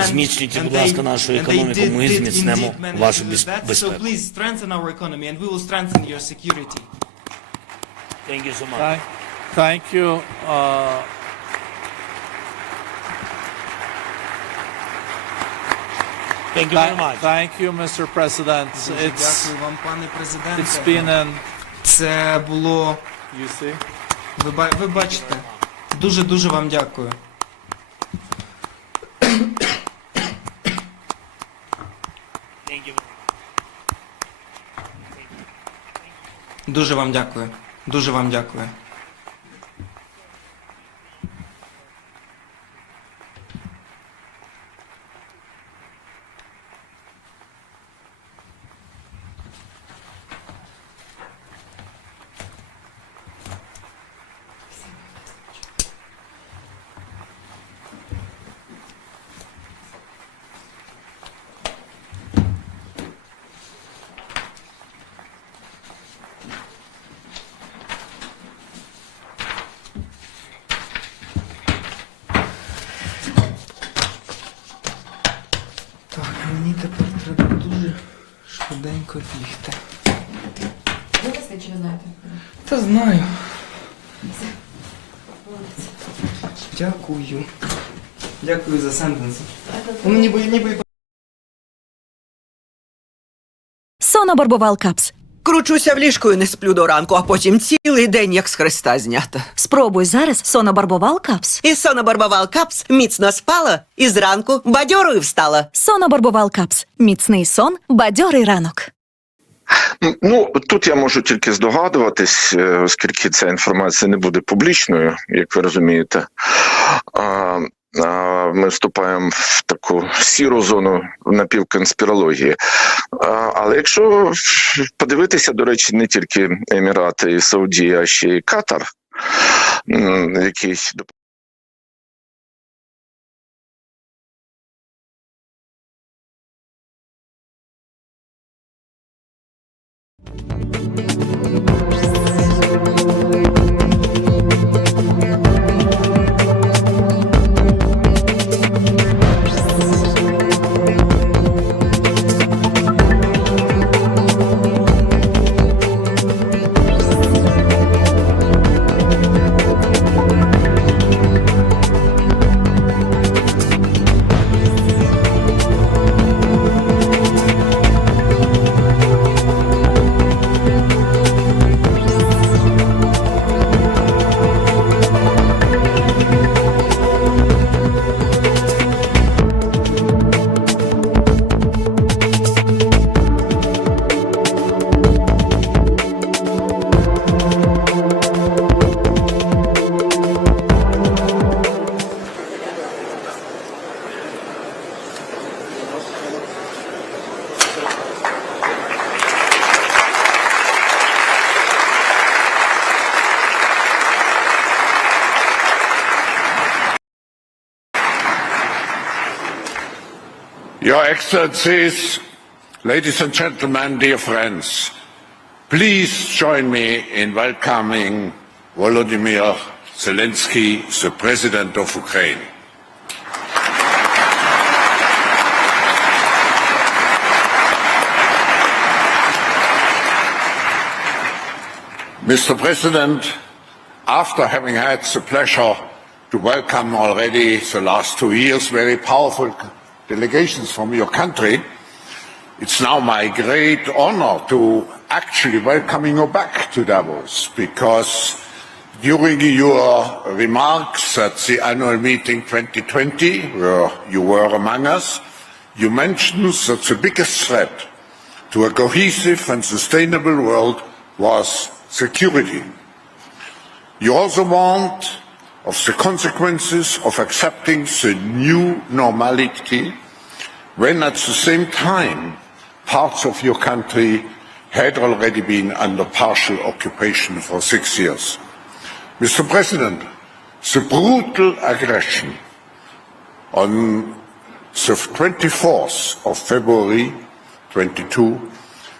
зміцнюйте, будь ласка, нашу економіку, ми зміцнемо вашу безпеку. Thank you so much. Thank you. Thank you very much. Thank you, Mr. President. Дякую вам, пане президенте. It's been an... Це було... You see? Ви бачите. Дуже вам дякую. Дуже вам дякую. Дуже вам дякую. Мені тепер треба дуже швиденько бігти. Вивезти чи ви знаєте? Та знаю. Дякую. Дякую за сентенси. Ніби... Сонобарбовал капс. Кручуся в ліжку і не сплю до ранку, а потім цілий день як з хреста знята. Спробуй зараз Сонобарбовал капс. І Сонобарбовал капс міцно спала і зранку бадьорою встала. Сонобарбовал капс. Міцний сон, бадьорий ранок. Ну, тут я можу тільки здогадуватись, оскільки ця інформація не буде публічною, як ви розумієте. Ми вступаємо в таку сіру зону напівконспірології. Але якщо подивитися, до речі, не тільки Емірати і Саудія, а ще й Катар, який Your Excellencies, ladies and gentlemen, dear friends, please join me in welcoming Volodymyr Zelenskyy, the President of Ukraine. Mr. President, after having had the pleasure to welcome already the last 2 years very powerful delegations from your country, it's now my great honor to actually welcome you back to Davos, because during your remarks at the annual meeting 2020, where you were among us, you mentioned that the biggest threat to a cohesive and sustainable world was security. You also warned of the consequences of accepting the new normality when at the same time parts of your country had already been under partial occupation for 6 years. Mr. President, the brutal aggression on the 24th of February 22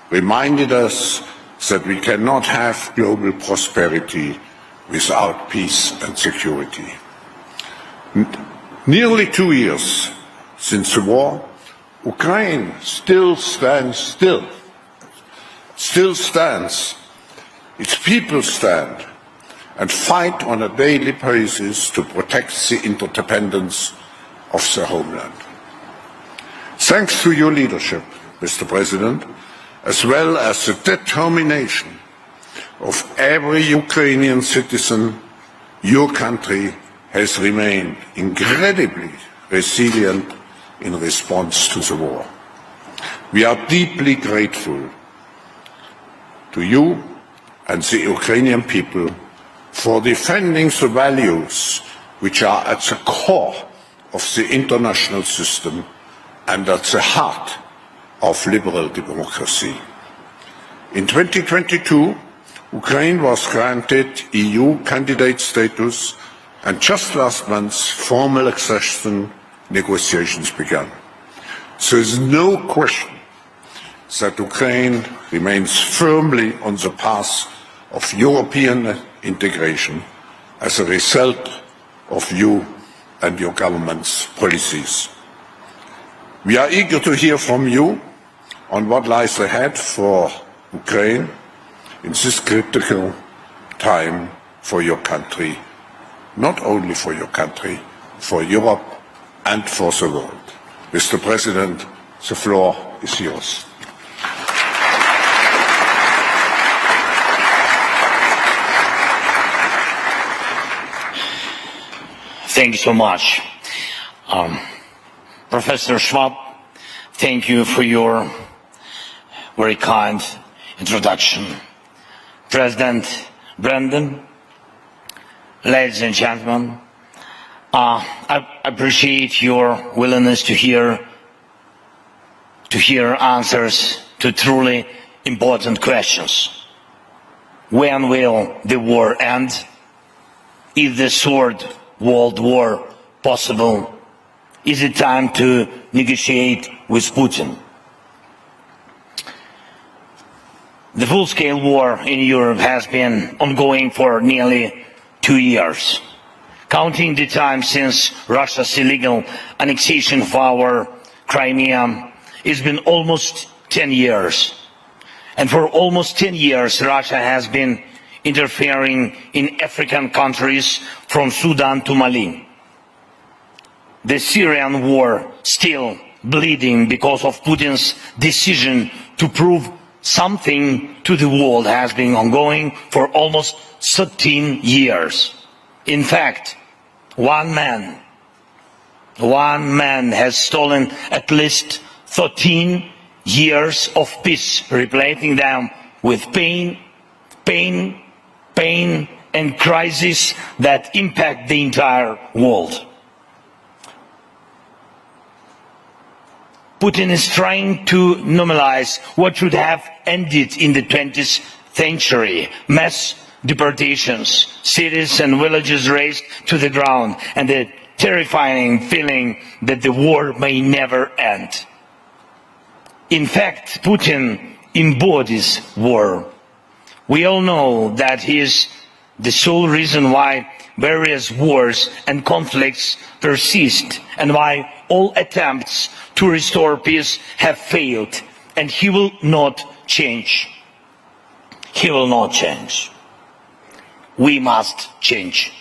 reminded us that we cannot have global prosperity without peace and security. Nearly 2 years since the war, Ukraine still stands. Its people stand and fight on a daily basis to protect the interdependence of their homeland. Thanks to your leadership, Mr. President, as well as the determination of every Ukrainian citizen, your country has remained incredibly resilient in response to the war. We are deeply grateful to you and the Ukrainian people for defending the values which are at the core of the international system and at the heart of liberal democracy. In 2022, Ukraine was granted EU candidate status, and just last month, formal accession negotiations began. There is no question that Ukraine remains firmly on the path of European integration as a result of you and your government's policies. We are eager to hear from you on what lies ahead for Ukraine in this critical time for your country, not only for your country, for Europe and for the world. Mr. President, the floor is yours. Thank you so much. Professor Schwab, thank you for your very kind introduction. President Brandon, ladies and gentlemen, I appreciate your willingness to hear answers to truly important questions. When will the war end? Is the third world war possible? Is it time to negotiate with Putin? The full-scale war in Europe has been ongoing for nearly 2 years. Counting the time since Russia's illegal annexation of our Crimea, it's been almost 10 years. And for almost 10 years, Russia has been interfering in African countries from Sudan to Mali. The Syrian war still bleeding because of Putin's decision to prove something to the world has been ongoing for almost 13 years. In fact, one man has stolen at least 13 years of peace, replacing them with pain, and crises that impact the entire world. Putin is trying to normalize what should have ended in the 20th century. Mass deportations, cities and villages razed to the ground, and the terrifying feeling that the war may never end. In fact, Putin embodies war. We all know that he is the sole reason why various wars and conflicts persist and why all attempts to restore peace have failed, and he will not change. He will not change. We must change.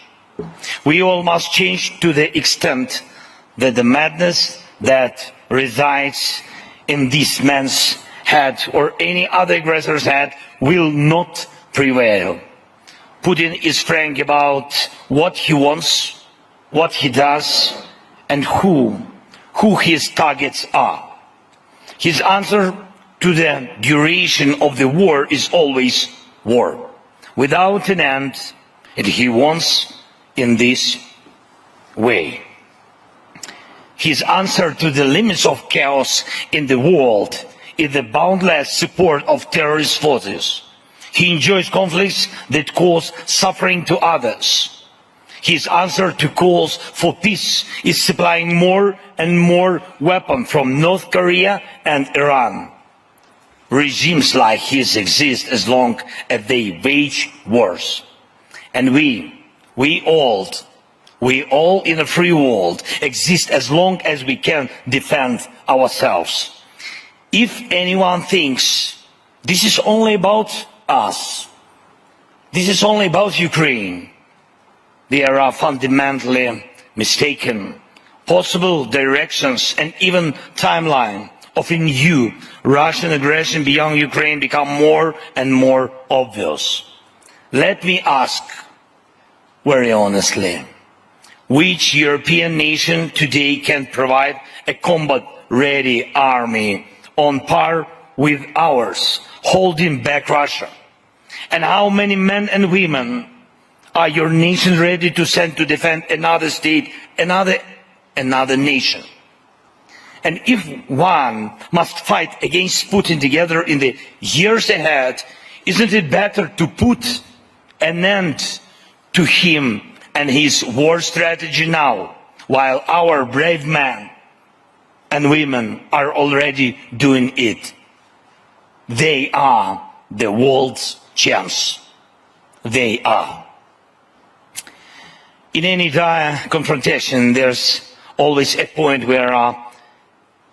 We all must change to the extent that the madness that resides in this man's head or any other aggressor's head will not prevail. Putin is frank about what he wants, what he does, and who his targets are. His answer to the duration of the war is always war, without an end, and he wants in this way. His answer to the limits of chaos in the world is the boundless support of terrorist forces. He enjoys conflicts that cause suffering to others. His answer to calls for peace is supplying more and more weapons from North Korea and Iran. Regimes like his exist as long as they wage wars. And we all in a free world exist as long as we can defend ourselves. If anyone thinks this is only about us, this is only about Ukraine, they are fundamentally mistaken. Possible directions and even timeline of a new Russian aggression beyond Ukraine become more and more obvious. Let me ask very honestly, which European nation today can provide a combat-ready army on par with ours, holding back Russia? And how many men and women are your nation ready to send to defend another state, another nation? And if one must fight against Putin together in the years ahead, isn't it better to put an end to him and his war strategy now, while our brave men and women are already doing it? They are the world's chance. They are. In any dire confrontation, there's always a point where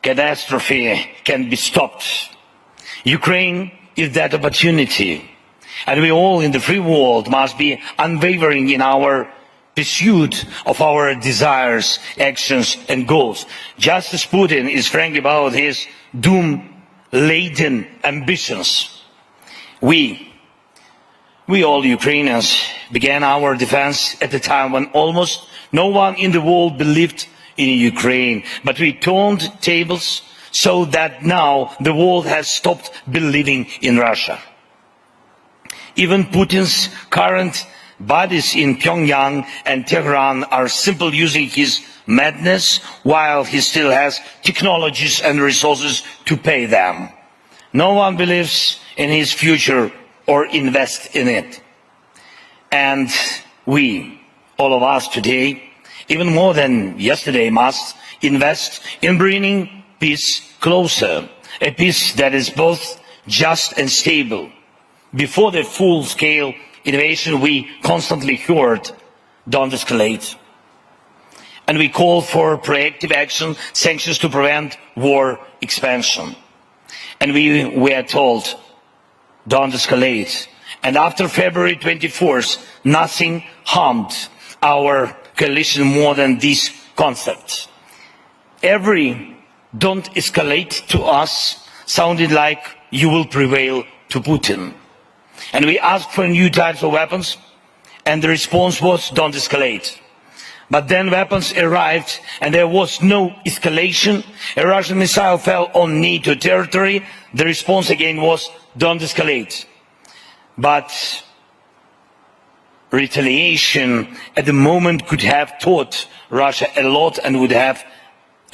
catastrophe can be stopped. Ukraine is that opportunity, and we all in the free world must be unwavering in our pursuit of our desires, actions, and goals. Just as Putin is frank about his doom-laden ambitions, we all Ukrainians began our defense at a time when almost no one in the world believed in Ukraine, but we turned tables so that now the world has stopped believing in Russia. Even Putin's current buddies in Pyongyang and Tehran are simply using his madness while he still has technologies and resources to pay them. No one believes in his future or invest in it. And we, all of us today, even more than yesterday, must invest in bringing peace closer, a peace that is both just and stable. Before the full-scale invasion we constantly heard, don't escalate. And we call for proactive action, sanctions to prevent war expansion. And we were told, don't escalate. And after February 24th, nothing harmed our coalition more than this concept. Every don't escalate to us sounded like you will prevail to Putin. And we asked for new types of weapons, and the response was don't escalate. But then weapons arrived, and there was no escalation. A Russian missile fell on NATO territory. The response again was don't escalate. But retaliation at the moment could have taught Russia a lot and would have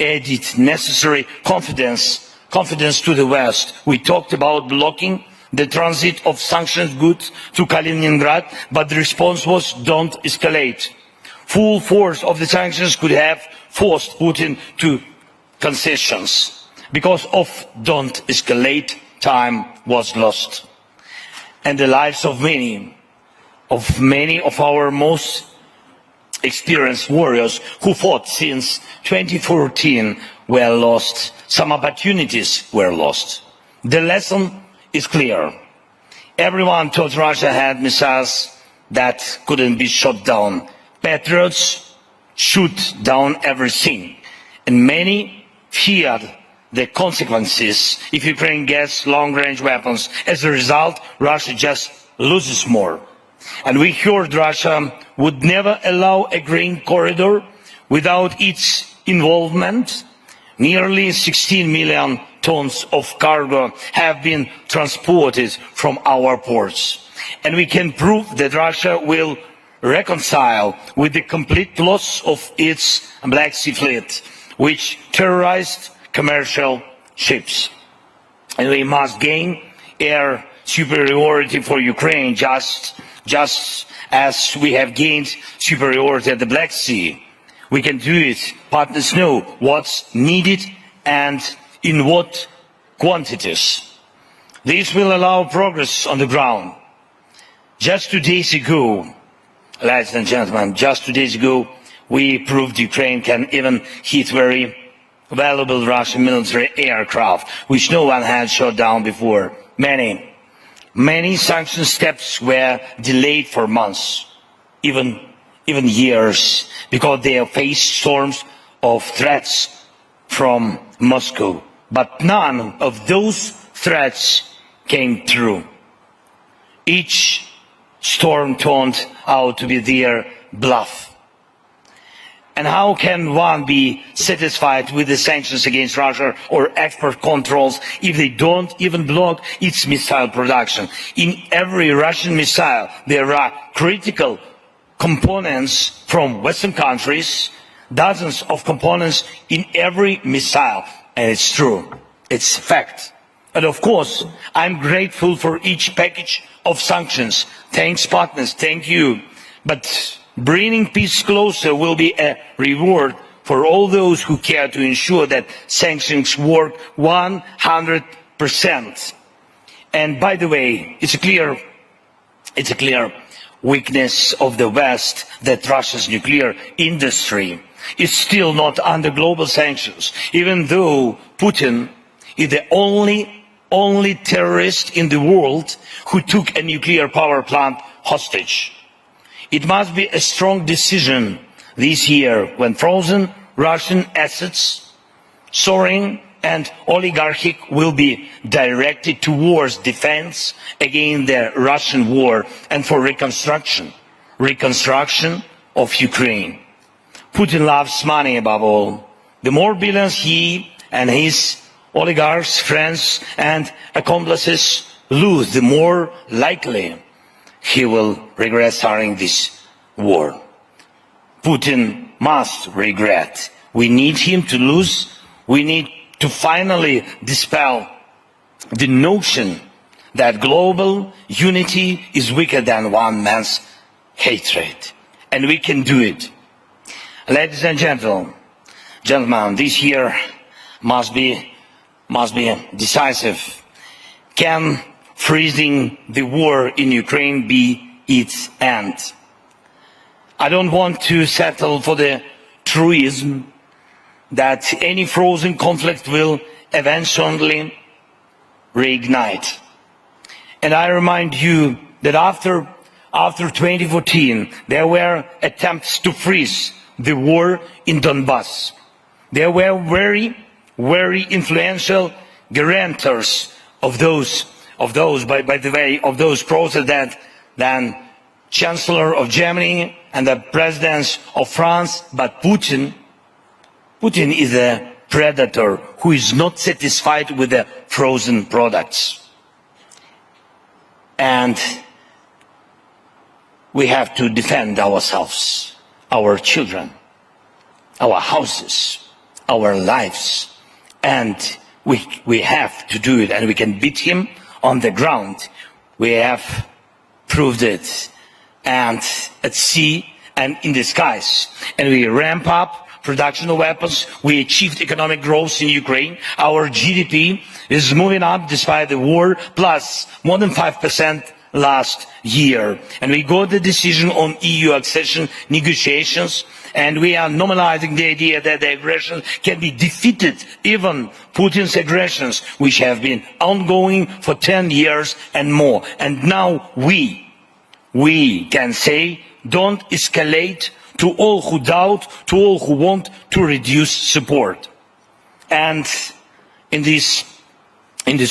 added necessary confidence to the West. We talked about blocking the transit of sanctioned goods to Kaliningrad, but the response was don't escalate. Full force of the sanctions could have forced Putin to concessions. Because of don't escalate, time was lost. And the lives of many of our most experienced warriors who fought since 2014 were lost. Some opportunities were lost. The lesson is clear. Everyone thought Russia had missiles that couldn't be shot down. Patriots shoot down everything. And many feared the consequences if Ukraine gets long-range weapons. As a result, Russia just loses more. And we heard Russia would never allow a grain corridor without its involvement. Nearly 16 million tons of cargo have been transported from our ports. And we can prove that Russia will reconcile with the complete loss of its Black Sea fleet, which terrorized commercial ships. And we must gain air superiority for Ukraine just as we have gained superiority at the Black Sea. We can do it. Partners know what's needed and in what quantities. This will allow progress on the ground. Just 2 days ago, ladies and gentlemen, just 2 days ago, we proved Ukraine can even hit very valuable Russian military aircraft, which no one had shot down before. Many sanction steps were delayed for months, even years, because they have faced storms of threats from Moscow. But none of those threats came true. Each storm turned out to be their bluff. And how can one be satisfied with the sanctions against Russia or export controls if they don't even block its missile production? In every Russian missile, there are critical components from Western countries, dozens of components in every missile. And it's true. It's a fact. And of course, I'm grateful for each package of sanctions. Thanks, partners. Thank you. But bringing peace closer will be a reward for all those who care to ensure that sanctions work 100%. And by the way, it's a clear weakness of the West that Russia's nuclear industry is still not under global sanctions, even though Putin is the only terrorist in the world who took a nuclear power plant hostage. It must be a strong decision this year when frozen Russian assets, soaring and oligarchic, will be directed towards defense against the Russian war and for reconstruction of Ukraine. Putin loves money above all. The more billions he and his oligarchs, friends and accomplices lose, the more likely he will regret starting this war. Putin must regret. We need him to lose. We need to finally dispel the notion that global unity is weaker than one man's hatred. And we can do it. Ladies and gentlemen, this year must be decisive. Can freezing the war in Ukraine be its end? I don't want to settle for the truism that any frozen conflict will eventually reignite. And I remind you that after 2014, there were attempts to freeze the war in Donbass. There were very influential guarantors of those processes than Chancellor of Germany and the presidents of France. But Putin is a predator who is not satisfied with the frozen products. And we have to defend ourselves, our children, our houses, our lives. And we have to do it, and we can beat him on the ground. We have proved it, and at sea and in the skies. And we ramp up production of weapons. We achieved economic growth in Ukraine. Our GDP is moving up despite the war, plus more than 5% last year. And we got the decision on EU accession negotiations, and we are normalizing the idea that the aggression can be defeated, even Putin's aggressions, which have been ongoing for 10 years and more. And now we can say, don't escalate, to all who doubt, to all who want to reduce support. And in this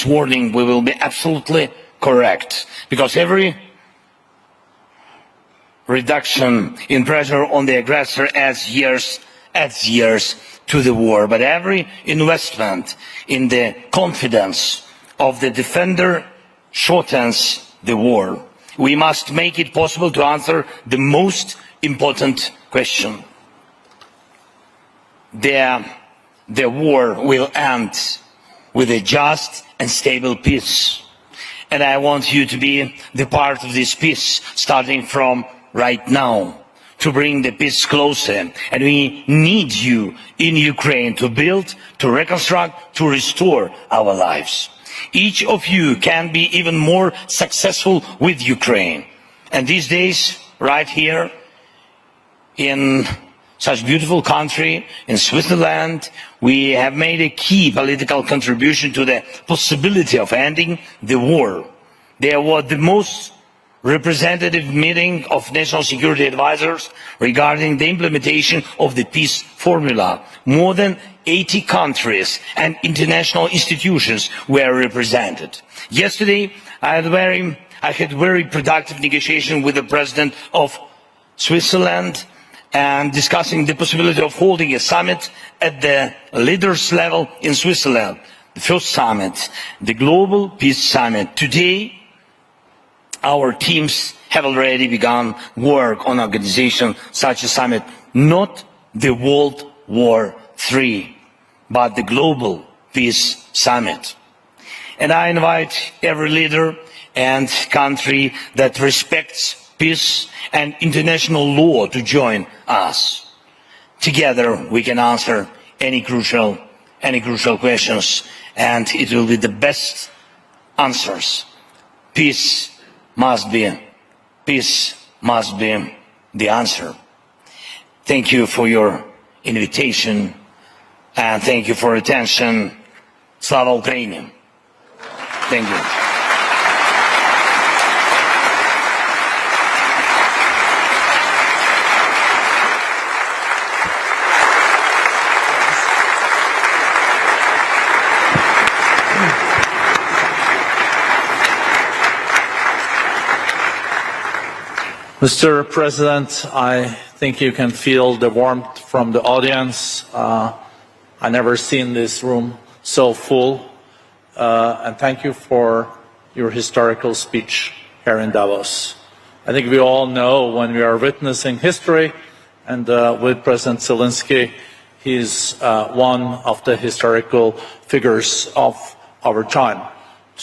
warning, we will be absolutely correct, because every reduction in pressure on the aggressor adds years to the war, but every investment in the confidence of the defender shortens the war. We must make it possible to answer the most important question. The war will end with a just and stable peace. And I want you to be the part of this peace, starting from right now, to bring the peace closer. And we need you in Ukraine to build, to reconstruct, to restore our lives. Each of you can be even more successful with Ukraine. And these days, right here, in such beautiful country, in Switzerland, we have made a key political contribution to the possibility of ending the war. There was the most representative meeting of national security advisors regarding the implementation of the peace formula. More than 80 countries and international institutions were represented. Yesterday, I had very productive negotiation with the President of Switzerland, and discussing the possibility of holding a summit at the leaders level in Switzerland. The first summit, the Global Peace Summit. Today, our teams have already begun work on organization such a summit, not the World War III, but the Global Peace Summit. And I invite every leader and country that respects peace and international law to join us. Together we can answer any crucial questions, and it will be the best answers. Peace must be the answer. Thank you for your invitation, and thank you for attention. Slava Україні. Thank you. Mr. President, I think you can feel the warmth from the audience. I never seen this room so full. And thank you for your historical speech here in Davos. I think we all know when we are witnessing history, and with President Zelenskyy, he's one of the historical figures of our time.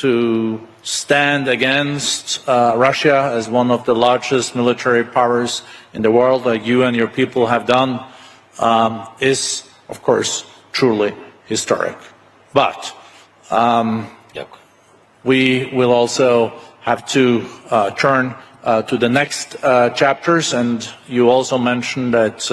To stand against Russia as one of the largest military powers in the world, like you and your people have done, is, of course, truly historic. But we will also have to turn to the next chapters, and you also mentioned that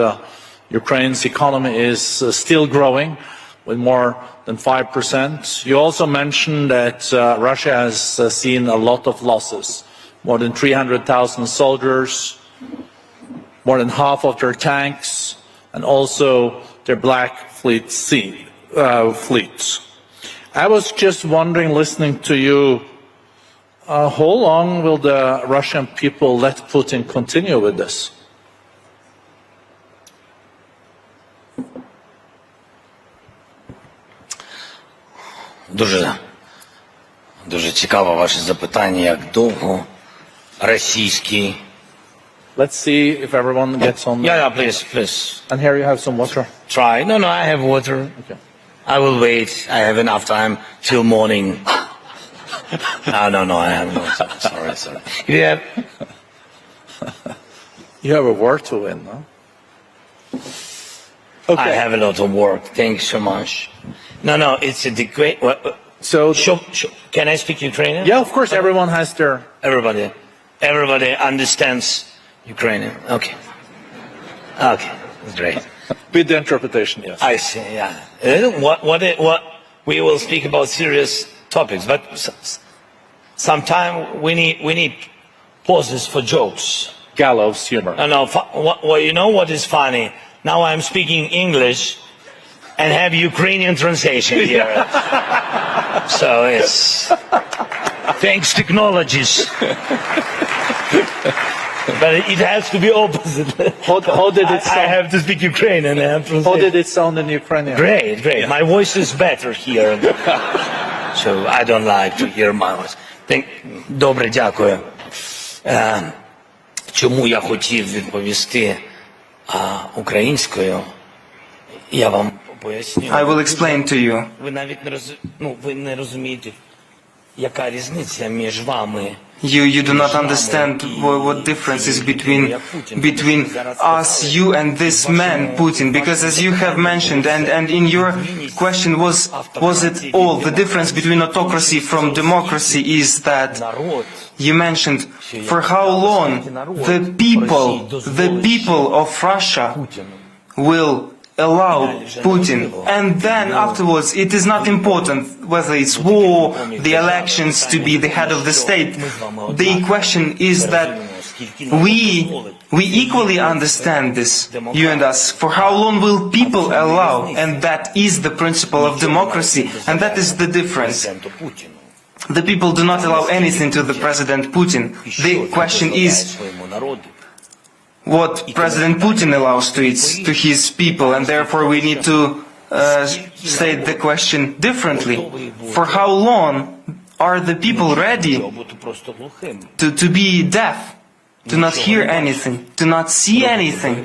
Ukraine's economy is still growing with more than 5%. You also mentioned that Russia has seen a lot of losses, more than 300,000 soldiers, more than half of their tanks, and also their Black Fleet fleets. I was just wondering, listening to you, how long will the Russian people let Putin continue with this? Дуже цікаве ваше запитання, як довго російський... Let's see if everyone gets on. Yeah, please. And here you have some water. Try. No, I have water. Okay. I will wait. I have enough time till morning. No, I have not. Sorry. You have a war to win, no? I have a lot of work. Thanks so much. No, it's a great. So, can I speak Ukrainian? Yeah, of course. Everyone has their. Everybody understands Ukrainian. Okay, that's great. With the interpretation, yes. I see. Yeah. What we will speak about serious topics, but sometimes we need pauses for jokes. Gallows humor. No. Well, you know what is funny? Now I'm speaking English and have Ukrainian translation here. So it's thanks technologies. But it has to be opposite. How did it sound? I have to speak Ukrainian. How did it sound in Ukrainian? Great. Yeah. My voice is better here. So I don't like to hear my voice. Добре, дякую. Чому я хотів відповісти українською, я вам поясню. I will explain to you. Ви не розумієте, яка різниця між вами. You do not understand what difference is between us, you and this man, Putin, because as you have mentioned, and in your question was it all, the difference between autocracy from democracy is that you mentioned for how long the people of Russia will allow Putin, and then afterwards it is not important whether it's war, the elections to be the head of the state. The question is that we equally understand this, you and us. For how long will people allow? And that is the principle of democracy, and that is the difference. The people do not allow anything to the President Putin. The question is what President Putin allows to his people, and therefore we need to state the question differently. For how long are the people ready to be deaf, to not hear anything, to not see anything,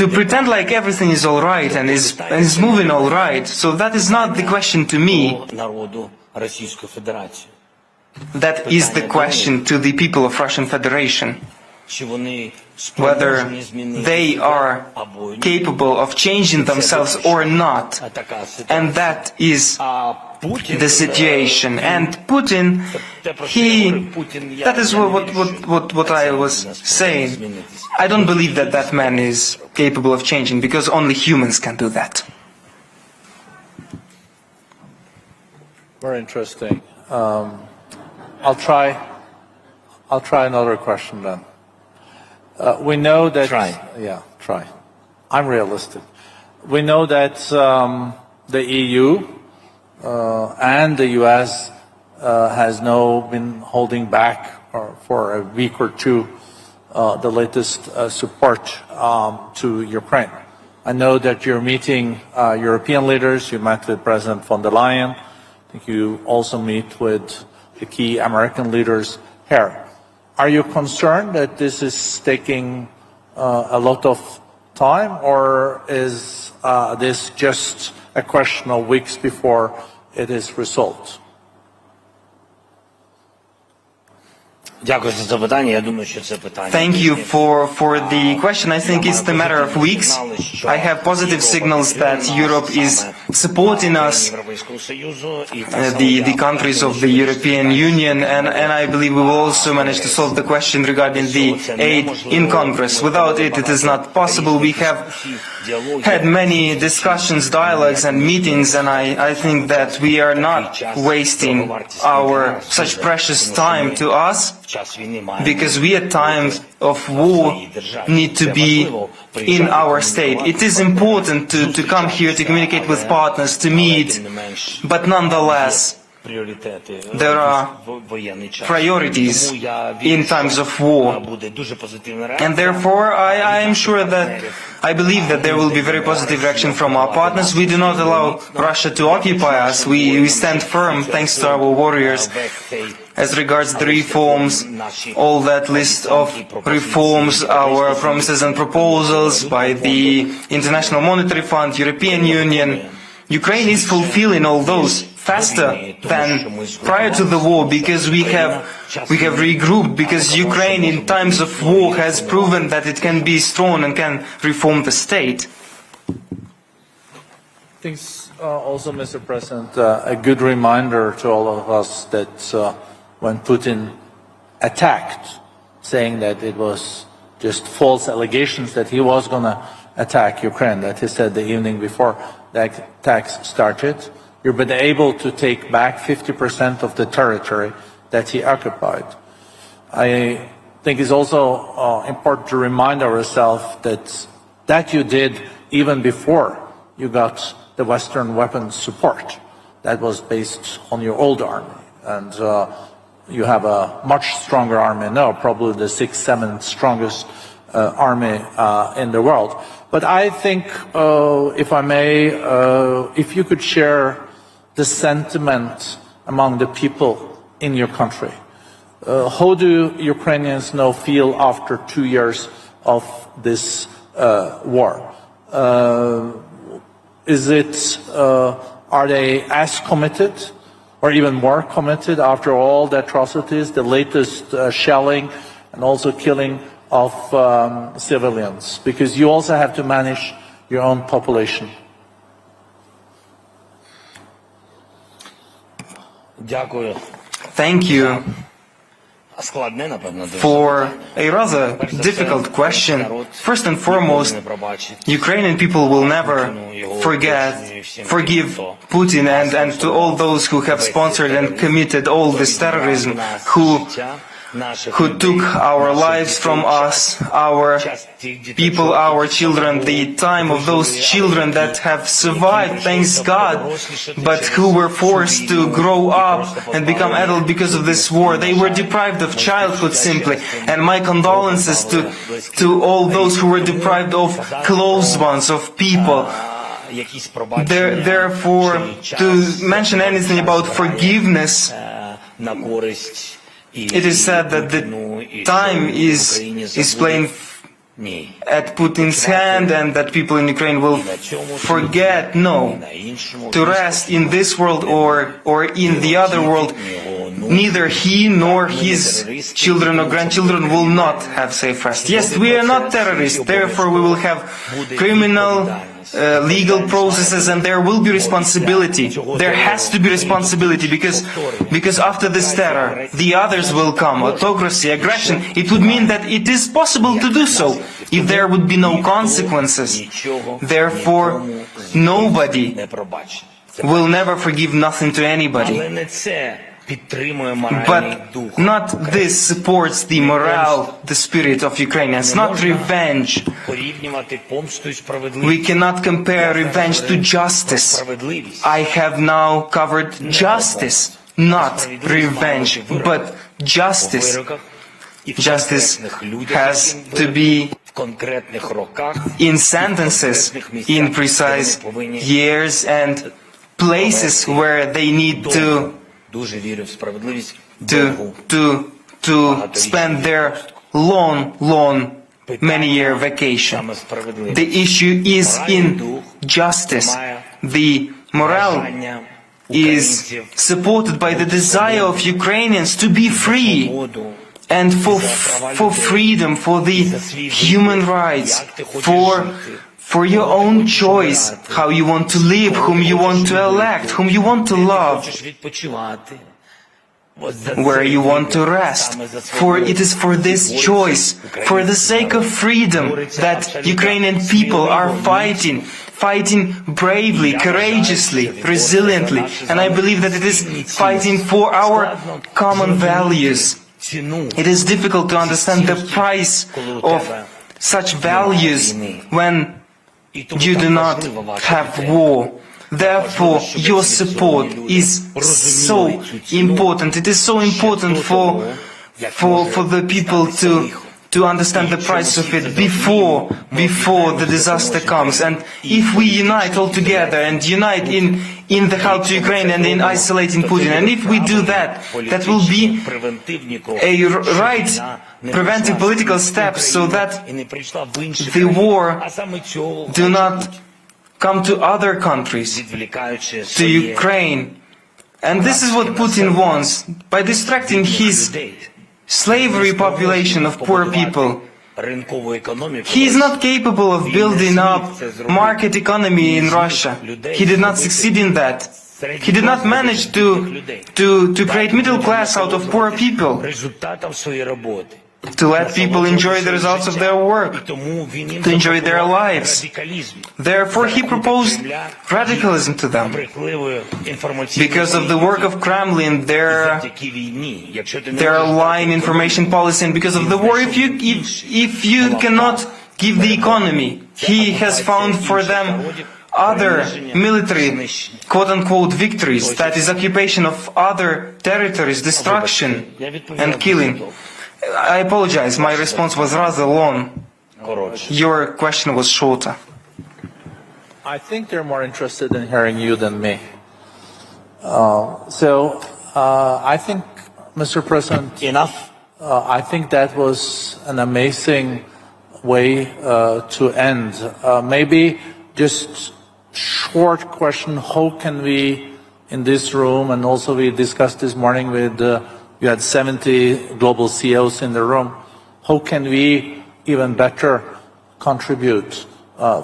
to pretend like everything is all right and is moving all right? So that is not the question to me. That is the question to the people of Russian Federation, whether they are capable of changing themselves or not. And that is the situation. And Putin, that is what I was saying. I don't believe that that man is capable of changing, because only humans can do that. Very interesting. I'll try another question then. We know that. Try. I'm realistic. We know that the EU and the US has now been holding back for a week or two the latest support to Ukraine. I know that you're meeting European leaders. You met with President von der Leyen. I think you also meet with the key American leaders here. Are you concerned that this is taking a lot of time, or is this just a question of weeks before it is resolved? Thank you for the question. I think it's the matter of weeks. I have positive signals that Europe is supporting us, the countries of the European Union, and I believe we will also manage to solve the question regarding the aid in Congress. Without it, it is not possible. We have had many discussions, dialogues and meetings, and I think that we are not wasting our such precious time to us, because we at times of war need to be in our state. It is important to come here to communicate with partners, to meet, but nonetheless there are priorities in times of war, and therefore I am sure that I believe that there will be very positive reaction from our partners. We do not allow Russia to occupy us. We stand firm thanks to our warriors. As regards the reforms, all that list of reforms, our promises and proposals by the International Monetary Fund, European Union, Ukraine is fulfilling all those faster than prior to the war because we have regrouped, because Ukraine in times of war has proven that it can be strong and can reform the state. I think also, Mr. President, a good reminder to all of us that when Putin attacked, saying that it was just false allegations that he was going to attack Ukraine, that he said the evening before the attacks started, you've been able to take back 50% of the territory that he occupied. I think it's also important to remind ourselves that you did even before you got the Western weapons support. That was based on your old army. And you have a much stronger army now, probably the 6th, 7th strongest army in the world. But I think, if I may, if you could share the sentiment among the people in your country. How do Ukrainians now feel after 2 years of this war? Are they as committed or even more committed after all the atrocities, the latest shelling and also killing of civilians? Because you also have to manage your own population. Thank you for a rather difficult question. First and foremost, Ukrainian people will never forgive Putin and to all those who have sponsored and committed all this terrorism, who took our lives from us, our people, our children, the time of those children that have survived, thanks God, but who were forced to grow up and become adult because of this war. They were deprived of childhood simply. And my condolences to all those who were deprived of close ones, of people. Therefore, to mention anything about forgiveness, it is said that the time is playing at Putin's hand and that people in Ukraine will forget. No. To rest in this world or in the other world, neither he nor his children or grandchildren will not have safe rest. Yes, we are not terrorists, therefore we will have criminal legal processes and there will be responsibility. There has to be responsibility because after this terror, the others will come. Autocracy, aggression, it would mean that it is possible to do so if there would be no consequences. Therefore, nobody will never forgive nothing to anybody. But not this supports the morale, the spirit of Ukrainians, not revenge. We cannot compare revenge to justice. I have now covered justice, not revenge, but justice. Justice has to be in sentences, in precise years and places where they need to spend their long many-year vacation. The issue is in justice. The morale is supported by the desire of Ukrainians to be free and for freedom, for the human rights, for your own choice, how you want to live, whom you want to elect, whom you want to love, where you want to rest. For it is for this choice, for the sake of freedom, that Ukrainian people are fighting bravely, courageously, resiliently, and I believe that it is fighting for our common values. It is difficult to understand the price of such values when you do not have war. Therefore, your support is so important. It is so important for the people to understand the price of it before the disaster comes. And if we unite all together and unite in the help to Ukraine and in isolating Putin, and if we do that, that will be a right preventive political step so that the war do not come to other countries, to Ukraine, And this is what Putin wants. By distracting his slavery population of poor people, he is not capable of building up market economy in Russia. He did not succeed in that. He did not manage to create middle class out of poor people, to let people enjoy the results of their work, to enjoy their lives. Therefore, he proposed radicalism to them. Because of the work of Kremlin, their lying information policy, and because of the war, if you cannot give the economy, he has found for them other military, quote-unquote, victories, that is occupation of other territories, destruction and killing. I apologize, my response was rather long. Your question was shorter. I think they're more interested in hearing you than me. I think, Mr. President, I think that was an amazing way to end. Maybe just short question, how can we in this room, and also we discussed this morning with, you had 70 global CEOs in the room, how can we even better contribute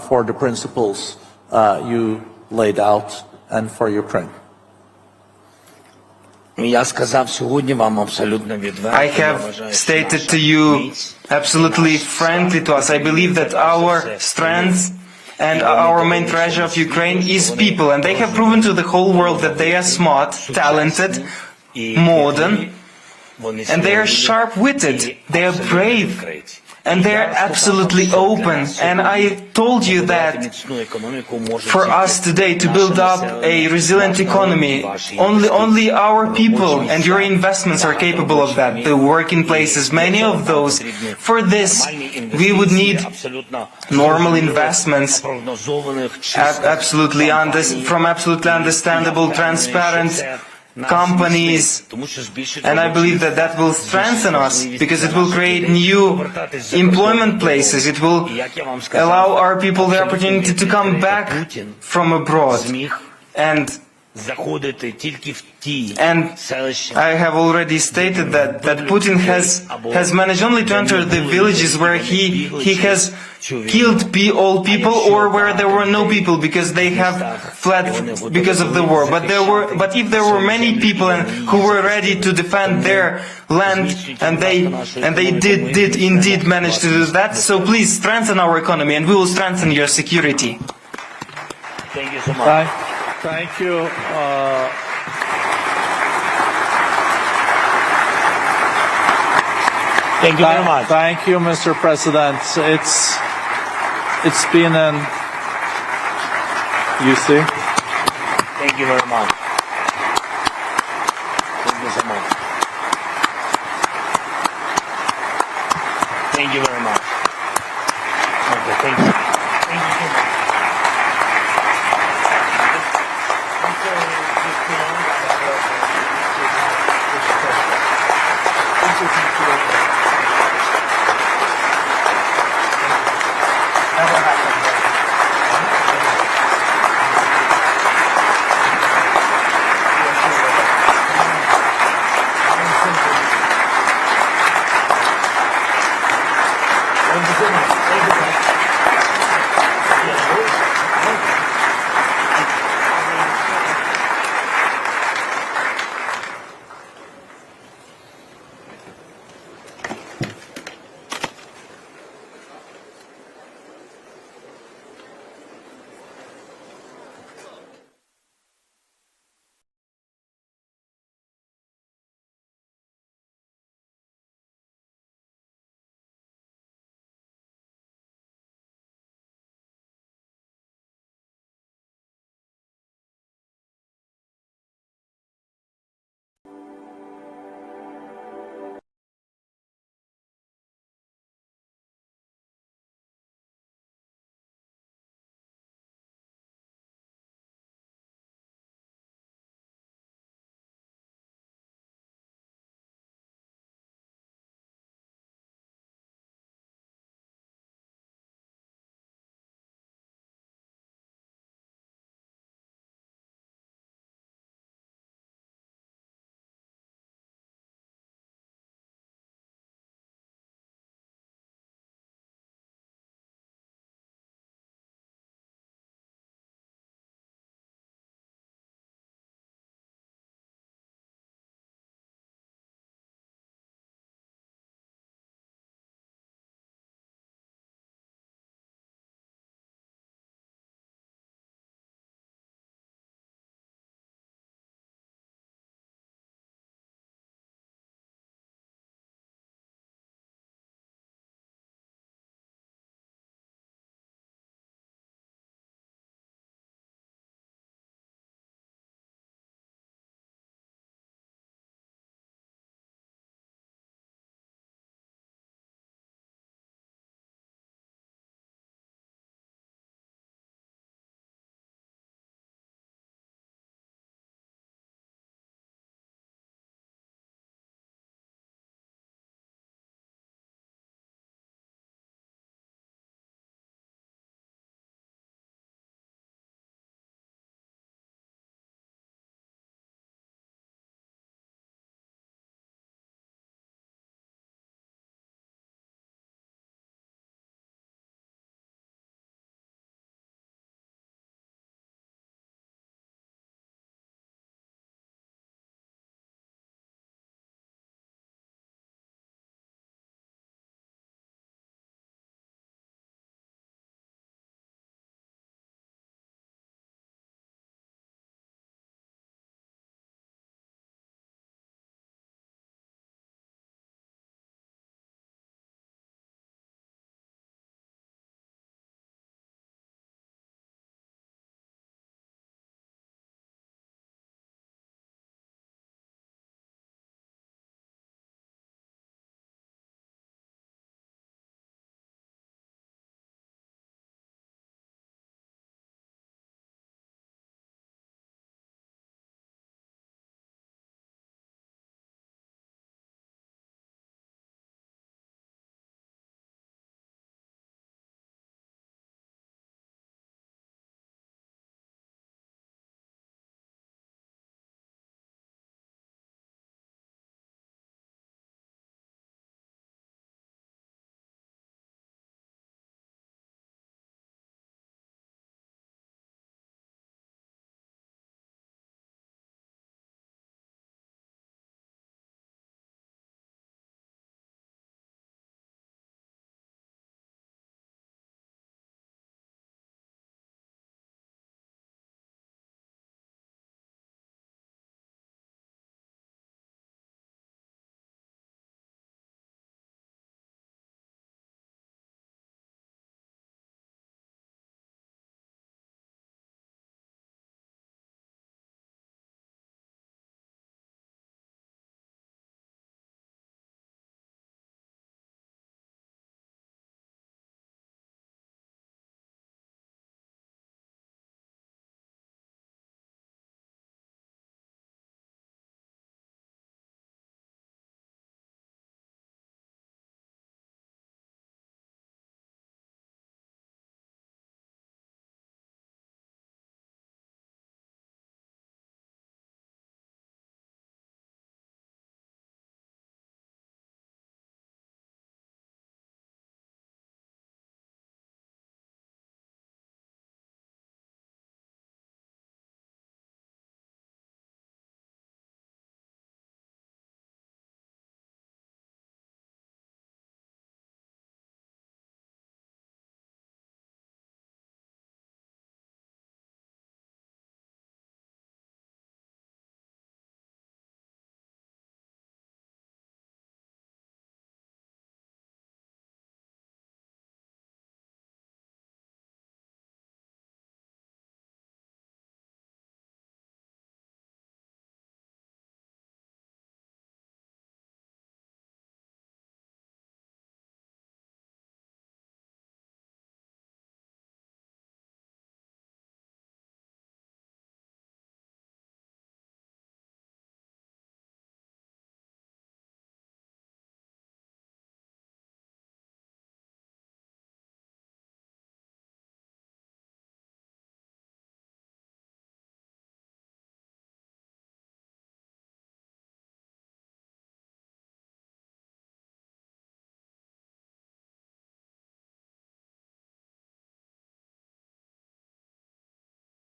for the principles you laid out and for Ukraine? I have stated to you absolutely frankly to us, I believe that our strength and our main treasure of Ukraine is people, and they have proven to the whole world that they are smart, talented, modern, and they are sharp-witted, they are brave, and they are absolutely open. And I told you that for us today to build up a resilient economy, only our people and your investments are capable of that. The working places, many of those. For this, we would need normal investments, from absolutely understandable, transparent companies, and I believe that that will strengthen us, because it will create new employment places. It will allow our people the opportunity to come back from abroad. And I have already stated that Putin has managed only to enter the villages where he has killed all people, or where there were no people because they have fled because of the war. But if there were many people who were ready to defend their land, and they did indeed manage to do that, so please strengthen our economy, and we will strengthen your security. Thank you so much. Thank you. Thank you very much. Thank you, Mr. President. It's been an... You see? Thank you very much. Thank you so much. Thank you very much.